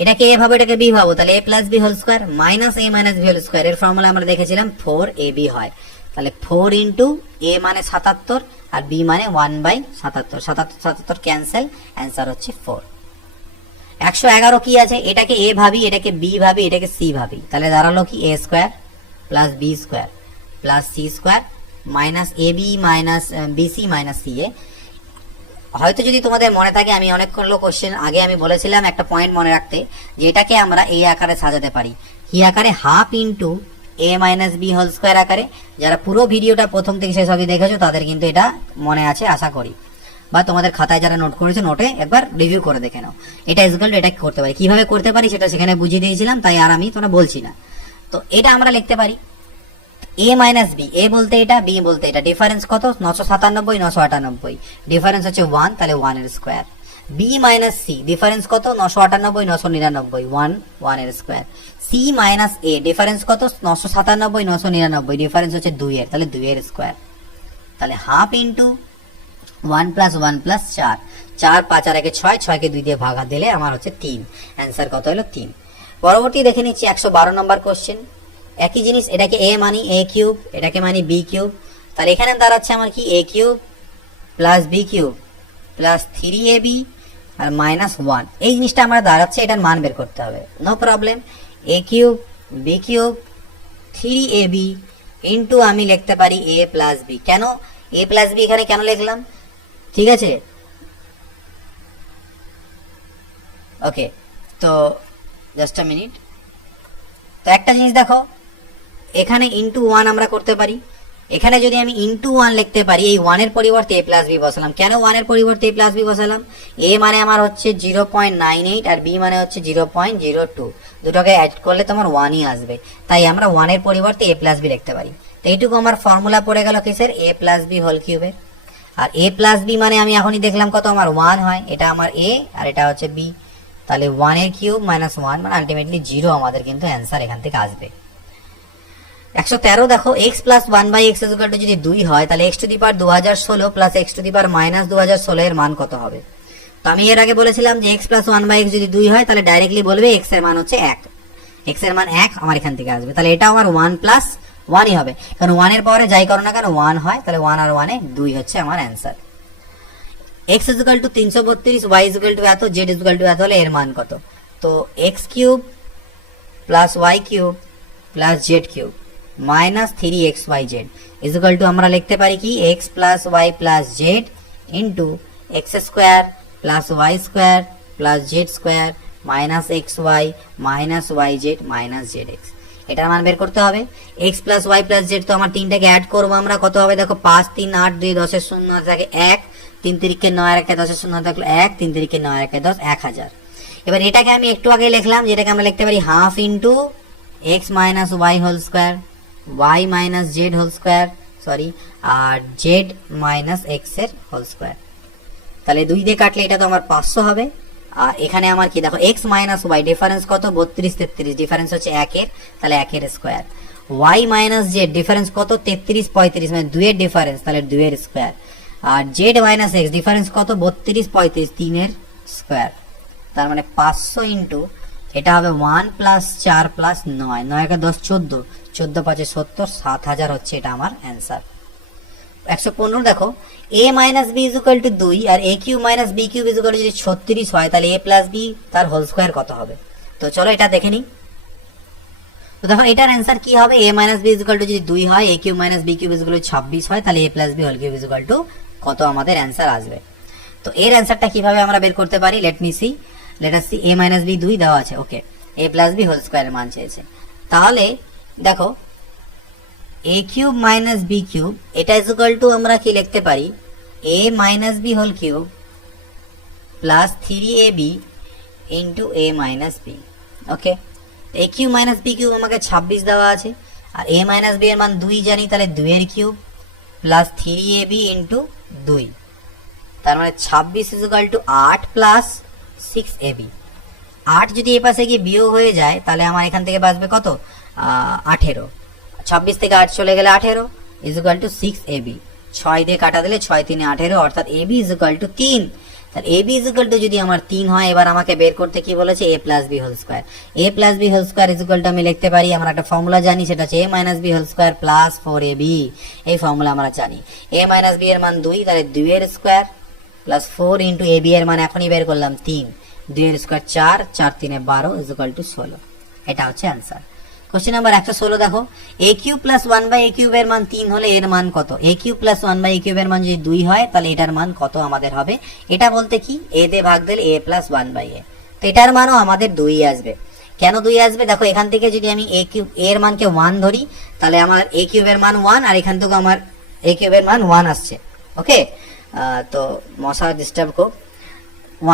এটাকে এ ভাবো এটাকে বি ভাবো, তাহলে A plus B whole square minus A minus B whole square, এর ফর্মুলা আমরা দেখেছিলাম 4ab হয়। তাহলে 4 ইন্টু এ মানে 77 আর বি মানে 1/77, 77 ক্যান্সেল, অ্যান্সার হচ্ছে 4। 111 কি আছে, এটাকে এ ভাবি এটাকে বি ভাবি এটাকে সি ভাবি, তাহলে দাঁড়ালো কি A square plus B square plus C square minus A B minus BC minus C A. হয়তো যদি তোমাদের মনে থাকে, আমি অনেকগুলো কোশ্চেন আগে আমি বলেছিলাম একটা পয়েন্ট মনে রাখতে, যে এটাকে আমরা এই আকারে সাজাতে পারি, কি আকারে? হাফ ইন্টু এ মাইনাস বি হোল স্কোয়ার আকারে। যারা পুরো ভিডিওটা প্রথম থেকে শেষ অবধি দেখেছো তাদের কিন্তু এটা মনে আছে আশা করি, বা তোমাদের খাতায় যারা নোট করেছে নোটে একবার রিভিউ করে দেখে নাও। এটা ইকুয়াল টু এটা করতে পারি, কিভাবে করতে পারি সেটা সেখানে বুঝিয়ে দিয়েছিলাম, তাই আর আমি তোমরা বলছি না। তো এটা আমরা লিখতে পারি এ মাইনাস বি, এ বলতে এটা বি বলতে এটা, ডিফারেন্স কত? 997 998, ডিফারেন্স হচ্ছে 1, তাহলে 1 এর square. B minus c, difference কত? 998 999, 1 এর square. C minus a, difference কত? 997 999, ডিফারেন্স হচ্ছে 2 এর, তাহলে 2 এর স্কোয়ার। তাহলে হাফ ইন্টু 1 প্লাস 1 প্লাস 4, 4 5 আর 1 6, 6 কে 2 দিয়ে ভাগা দিলে আমার হচ্ছে 3, অ্যান্সার কত হলো? 3। পরবর্তী দেখে নিচ্ছি 112 নম্বর কোশ্চেন। একই জিনিস, এটাকে এ মানি এ কিউব, এটাকে মানি বি কিউব, তাহলে এখানে দাঁড়াচ্ছে আমার কি এ cube plus B cube plus 3ab আর মাইনাস 1। এই জিনিসটা আমরা দাঁড়াচ্ছে, এটার মান বের করতে হবে, no problem. A cube b cube 3ab into আমি লিখতে পারি এ প্লাস বি। কেন এ প্লাস বি এখানে কেন লিখলাম? ঠিক আছে, ওকে, তো জাস্ট আ মিনিট। তো একটা জিনিস দেখো, এখানে ইন্টু 1 আমরা করতে পারি, এখানে যদি আমি ইন্টু 1 লিখতে পারি, এই 1 এর পরিবর্তে এ প্লাস বি বসালাম। কেন 1 এর পরিবর্তে এ প্লাস বি বসালাম? এ মানে আমার হচ্ছে 0.98 আর বি মানে হচ্ছে 0.02, দুটোকে অ্যাড করলে তোমার 1ই আসবে, তাই আমরা 1 এর পরিবর্তে এ প্লাস বি লিখতে পারি। তো এইটুকু আমার ফর্মুলা পড়ে গেল কিসের? এ প্লাস বি হোল কিউবের। আর a প্লাস বি মানে আমি এখনই দেখলাম কত আমার 1 হয়, এটা আমার a আর এটা হচ্ছে b, তাহলে 1 এর কিউব মাইনাস 1 মানে আলটিমেটলি 0 আমাদের কিন্তু অ্যান্সার এখান থেকে আসবে। 113 দেখো x প্লাস 1/x যদি 2 হয় তাহলে x to the power 2016 plus x to the power minus 2016 এর মান কত হবে? তো আমি এর আগে বলেছিলাম যে x প্লাস 1/x যদি 2 হয় তাহলে ডাইরেক্টলি বলবে x এর মান হচ্ছে 1, x এর মান 1 আমার এখান থেকে আসবে, তাহলে এটা আমার 1 প্লাস 1ই হবে, কারণ 1 এর পাওয়ারে যাই করো না কেন 1 হয়, তাহলে 1 আর 1 এ 2 হচ্ছে আমার অ্যান্সার। x 332, y এত, z এত হলে এর মান কত? তো x cube plus y cube plus z cube minus 3xyz equal to আমরা লিখতে পারি কি x plus y plus z into x square plus Y square plus z square minus x y minus y z minus z x. এটার মান বের করতে হবে। X plus Y plus z, তো আমার তিনটাকে অ্যাড করবো আমরা, কত হবে দেখো 5 3 8 2 10 0 থাকে 1, 3 3 9 1 10 0 থাকলো 1, 3 3 9 1 10 1000। এবার এটাকে আমি একটু আগে লিখলাম, যেটাকে আমরা লিখতে পারি half into x minus y whole square y minus z whole square sorry আর জেড মাইনাস এক্স এর হোল স্কোয়ার। তাহলে 2 দিয়ে কাটলে এটা তো আমার 500 হবে। আর এখানে আমার কি দেখো x মাইনাস ওয়াই ডিফারেন্স কত 32 33, ডিফারেন্স হচ্ছে 1 এর, তাহলে 1 এর square. y minus Z difference কত 33 35 মানে 2 এর ডিফারেন্স, তাহলে 2 এর স্কোয়ার। আর z মাইনাস x ডিফারেন্স কত 32 35 3 এর স্কোয়ার। তার মানে 500 ইন্টু এটা হবে 1 প্লাস 4 প্লাস 9 9 কে 10 14 14 5 70 7000 হচ্ছে এটা আমার অ্যান্সার। 115 দেখো a minus b equal to 2 আর a cube minus b cube equal to যদি 36 হয় তাহলে a প্লাস বি তার হোল স্কয়ার কত হবে? তো চলো এটা দেখে নিই। তো দেখো এটার অ্যান্সার কি হবে, a minus b equal to যদি 2 হয়, a cube minus b cube equal to 26 হয়, তাহলে a plus B whole cube equal to কত আমাদের অ্যান্সার আসবে। তো এর অ্যান্সারটা কিভাবে আমরা বের করতে পারি, let us see. a minus b 2 দেওয়া আছে, okay, a plus B whole স্কয়ারের মান চেয়েছে, তাহলে দেখো a cube minus b cube এটা ইকুয়াল টু আমরা কি লিখতে পারি a minus B whole cube plus 3ab into a minus b. Okay, a cube minus b cube আমাকে 26 দেওয়া আছে, আর a মাইনাস বি এর মান 2 জানি, তাহলে 2 এর কিউব প্লাস 3ab ইন্টু 2, তার মানে 26 ইকুয়াল টু 8 প্লাস 6ab। 8 যদি এই পাশে গিয়ে বিয়োগ হয়ে যায় তাহলে আমার এখান থেকে বাঁচবে কত 18, 26 থেকে 8 চলে গেলে 18 ইকুয়াল টু 6ab। 6 দিয়ে কাটা দিলে 6 3 18, অর্থাৎ ab ইকুয়াল টু 3। তাহলে ab ইকুয়াল টু যদি আমার 3 হয়, এবার আমাকে বের করতে কি বলেছে a plus B whole square. a plus B whole square equal to আমি লিখতে পারি, আমরা একটা ফর্মুলা জানি, সেটা হচ্ছে a minus B whole square plus 4ab। এই ফর্মুলা আমরা জানি, a মাইনাস বি এর মান 2, তাহলে 2 এর স্কয়ার প্লাস 4 ইন্টু ab এর মান এখনই বের করলাম 3, 2 এর স্কয়ার 4 4 3 12 ইকুয়াল টু 16। এটা হচ্ছে অ্যান্সার। কোশ্চেন নাম্বার 116 দেখো a cube plus 1/a cube এর মান 3 হলে এর মান কত? a cube plus 1/a cube এর মান যদি 2 হয় তাহলে এটার মান কত আমাদের হবে? এটা বলতে কি a দিয়ে ভাগ দিলে a প্লাস 1/a, তো এটার মানও আমাদের 2 আসবে। কেন 2 আসবে দেখো, এখান থেকে যদি আমি a কিউব এর মানকে 1 ধরি তাহলে আমার a কিউবের মান 1, আর এখান থেকে আমার a কিউবের মান 1 আসছে। ওকে, তো মশা ডিস্টার্ব খুব।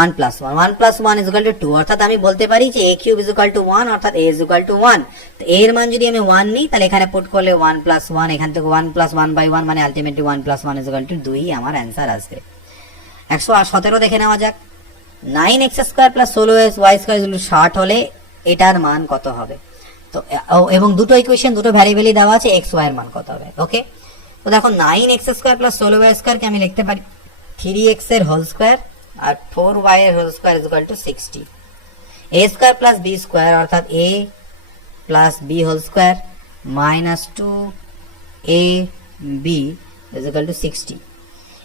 1 plus 1 1 plus 1 is equal to 2, অর্থাৎ আমি বলতে পারি যে a cube is equal to 1, অর্থাৎ a is equal to 1। তো a এর মান যদি আমি 1 নিই তাহলে এখানে পুট করলে 1 plus 1, এখান থেকে 1 plus 1/1 মানে ultimately 1 plus 1 is equal to 2 আমার অ্যান্সার আসবে। 117 দেখে নেওয়া যাক, 9x square plus 16y square equal to 60 হলে এটার মান কত হবে? তো এবং দুটো ইকুয়েশন দুটো ভ্যারিয়েবলই দেওয়া আছে, x y এর মান কত হবে। ওকে, তো দেখো 9x square plus 16y square কে আমি লিখতে পারি 3x এর হোল স্কয়ার আর 4y এর whole square is equal to 60। a square plus b square অর্থাৎ a plus b whole square minus 2ab is equal to 60।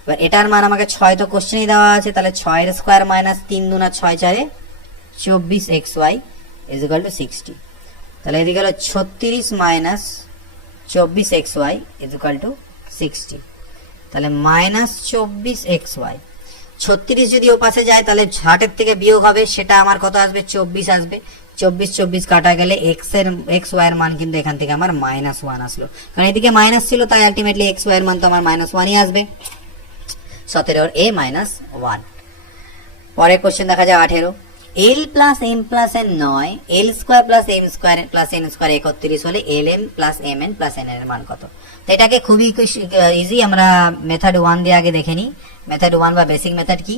এবার এটার মান আমাকে 6 তো কোশ্চেনই দেওয়া আছে, তাহলে 6 এর square minus 3 দুনা 6 4 24xy is equal to 60। তাহলে এদিকে হলো 36 minus 24xy is equal to 60, তাহলে মাইনাস 24xy। 36 যদি ও পাশে যায় তাহলে 60 এর থেকে বিয়োগ হবে, সেটা আমার কত আসবে 24 আসবে। 24 24 কাটা গেলে x y এর মান কিন্তু এখান থেকে আমার -1 আসলো, কারণ এদিকে মাইনাস ছিল, তাই আলটিমেটলি x y এর মান তো আমার -1ই আসবে। 17 এর a -1। পরের কোশ্চেন দেখা যায় 18, l plus m plus n নয়, l square plus m square plus n square 31 হলে l m plus m n plus n এর মান কত? তো এটাকে খুবই ইজি, আমরা মেথড 1 দিয়ে আগে দেখে নিই। মেথড 1 বা বেসিক মেথড কি?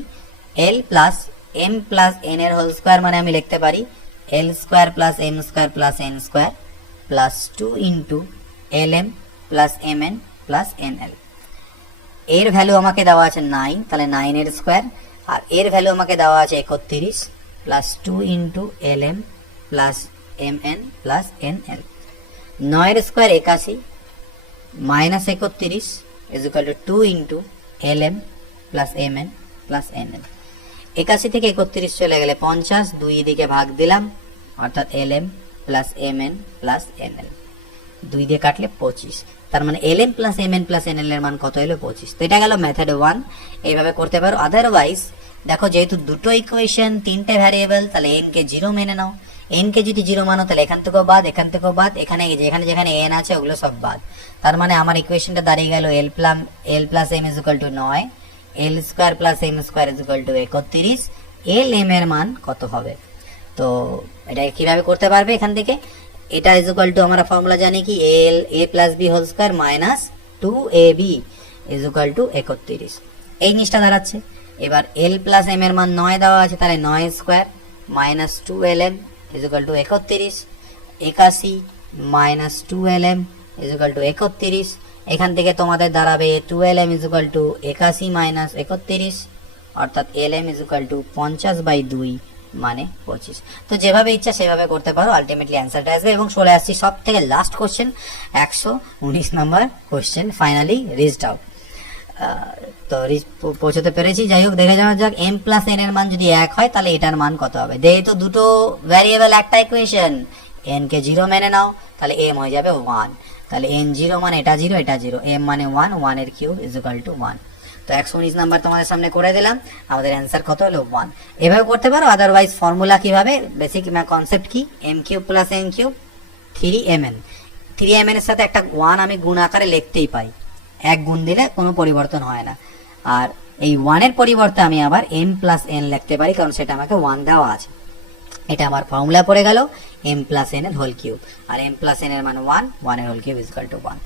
L plus m plus n এর হোল স্কোয়ার মানে আমি লিখতে পারি l square plus m square plus n square plus 2 into l m plus m n plus n l. এর ভ্যালু আমাকে দেওয়া আছে 9, তাহলে 9 এর স্কোয়ার, আর এর ভ্যালু আমাকে দেওয়া আছে 31 plus 2 into l m plus m n plus n l. 9 এর square 81 minus 31 is equal to 2 into l m plus m n plus n l. 81 থেকে 31 চলে গেলে 50, 2 দিকে ভাগ দিলাম অর্থাৎ l m plus m n plus n l, 2 দিয়ে কাটলে 25, তার মানে l m plus m n plus n l এর মান কত হলো? 25। তো এটা গেল মেথড 1, এইভাবে করতে পারো। আদারওয়াইজ দেখো যেহেতু দুটো ইকুয়েশন, 3টে ভ্যারিয়েবল, তাহলে এন কে 0 মেনে নাও। এন কে যদি 0 মানো তাহলে এখান থেকেও বাদ, এখান থেকেও বাদ, এখানে যেখানে যেখানে এন আছে ওগুলো সব বাদ। তার মানে আমার ইকুয়েশনটা দাঁড়িয়ে গেল l plus m is equal to 9, l square plus m square is equal to 31, l m এর মান কত হবে? তো এটা কিভাবে করতে পারবে এখান থেকে? এটা ইজ ইকুয়াল টু আমরা ফর্মুলা জানি কি, l a plus B whole square minus 2ab is equal to 31, এই জিনিসটা দাঁড়াচ্ছে। এবার এল প্লাস এম এর মান 9 দেওয়া আছে, তাহলে 9 square minus 2lm is equal to 31, 81 minus 2lm is equal to 31। এখান থেকে তোমাদের দাঁড়াবে 2lm is equal two 81 minus 31, অর্থাৎ lm ইজ ইকুয়াল টু 50/2 মানে 25। তো যেভাবে ইচ্ছা সেভাবে করতে পারো, আলটিমেটলি অ্যান্সারটা আসবে। এবং চলে আসছি সব থেকে লাস্ট কোশ্চেন, 119 নম্বর কোশ্চেন, ফাইনালি রিচড আউট। তো পৌঁছতে পেরেছি। যাই হোক, দেখে যাওয়া যাক এম প্লাস এন এর মান যদি 1 হয় তাহলে এটার মান কত হবে। যেহেতু দুটো ভ্যারিয়েবল একটা ইকুয়েশন, এন কে 0 মেনে নাও, তাহলে এম হয়ে যাবে 1, তাহলে এন 0 মানে এটা 0 এটা 0, এম মানে 1, 1 এর কিউব ইজ ইকুয়াল টু 1। তো 119 নাম্বার তোমাদের সামনে করে দিলাম, আমাদের অ্যান্সার কত হলো? 1। এভাবে করতে পারো। আদারওয়াইজ ফর্মুলা কিভাবে, বেসিক কনসেপ্ট কি, m cube plus n cube 3mn, 3mn এর সাথে একটা 1 আমি গুণ আকারে লিখতেই পাই, 1 গুণ দিলে কোনো পরিবর্তন হয় না। আর এই 1 এর পরিবর্তে আমি আবার m প্লাস n লিখতে পারি, কারণ সেটা আমাকে 1 দেওয়া আছে। এটা আমার ফর্মুলা পড়ে গেল m প্লাস n এর হোল কিউব, আর m প্লাস n এর মান 1, 1 এর whole cube is equal to 1।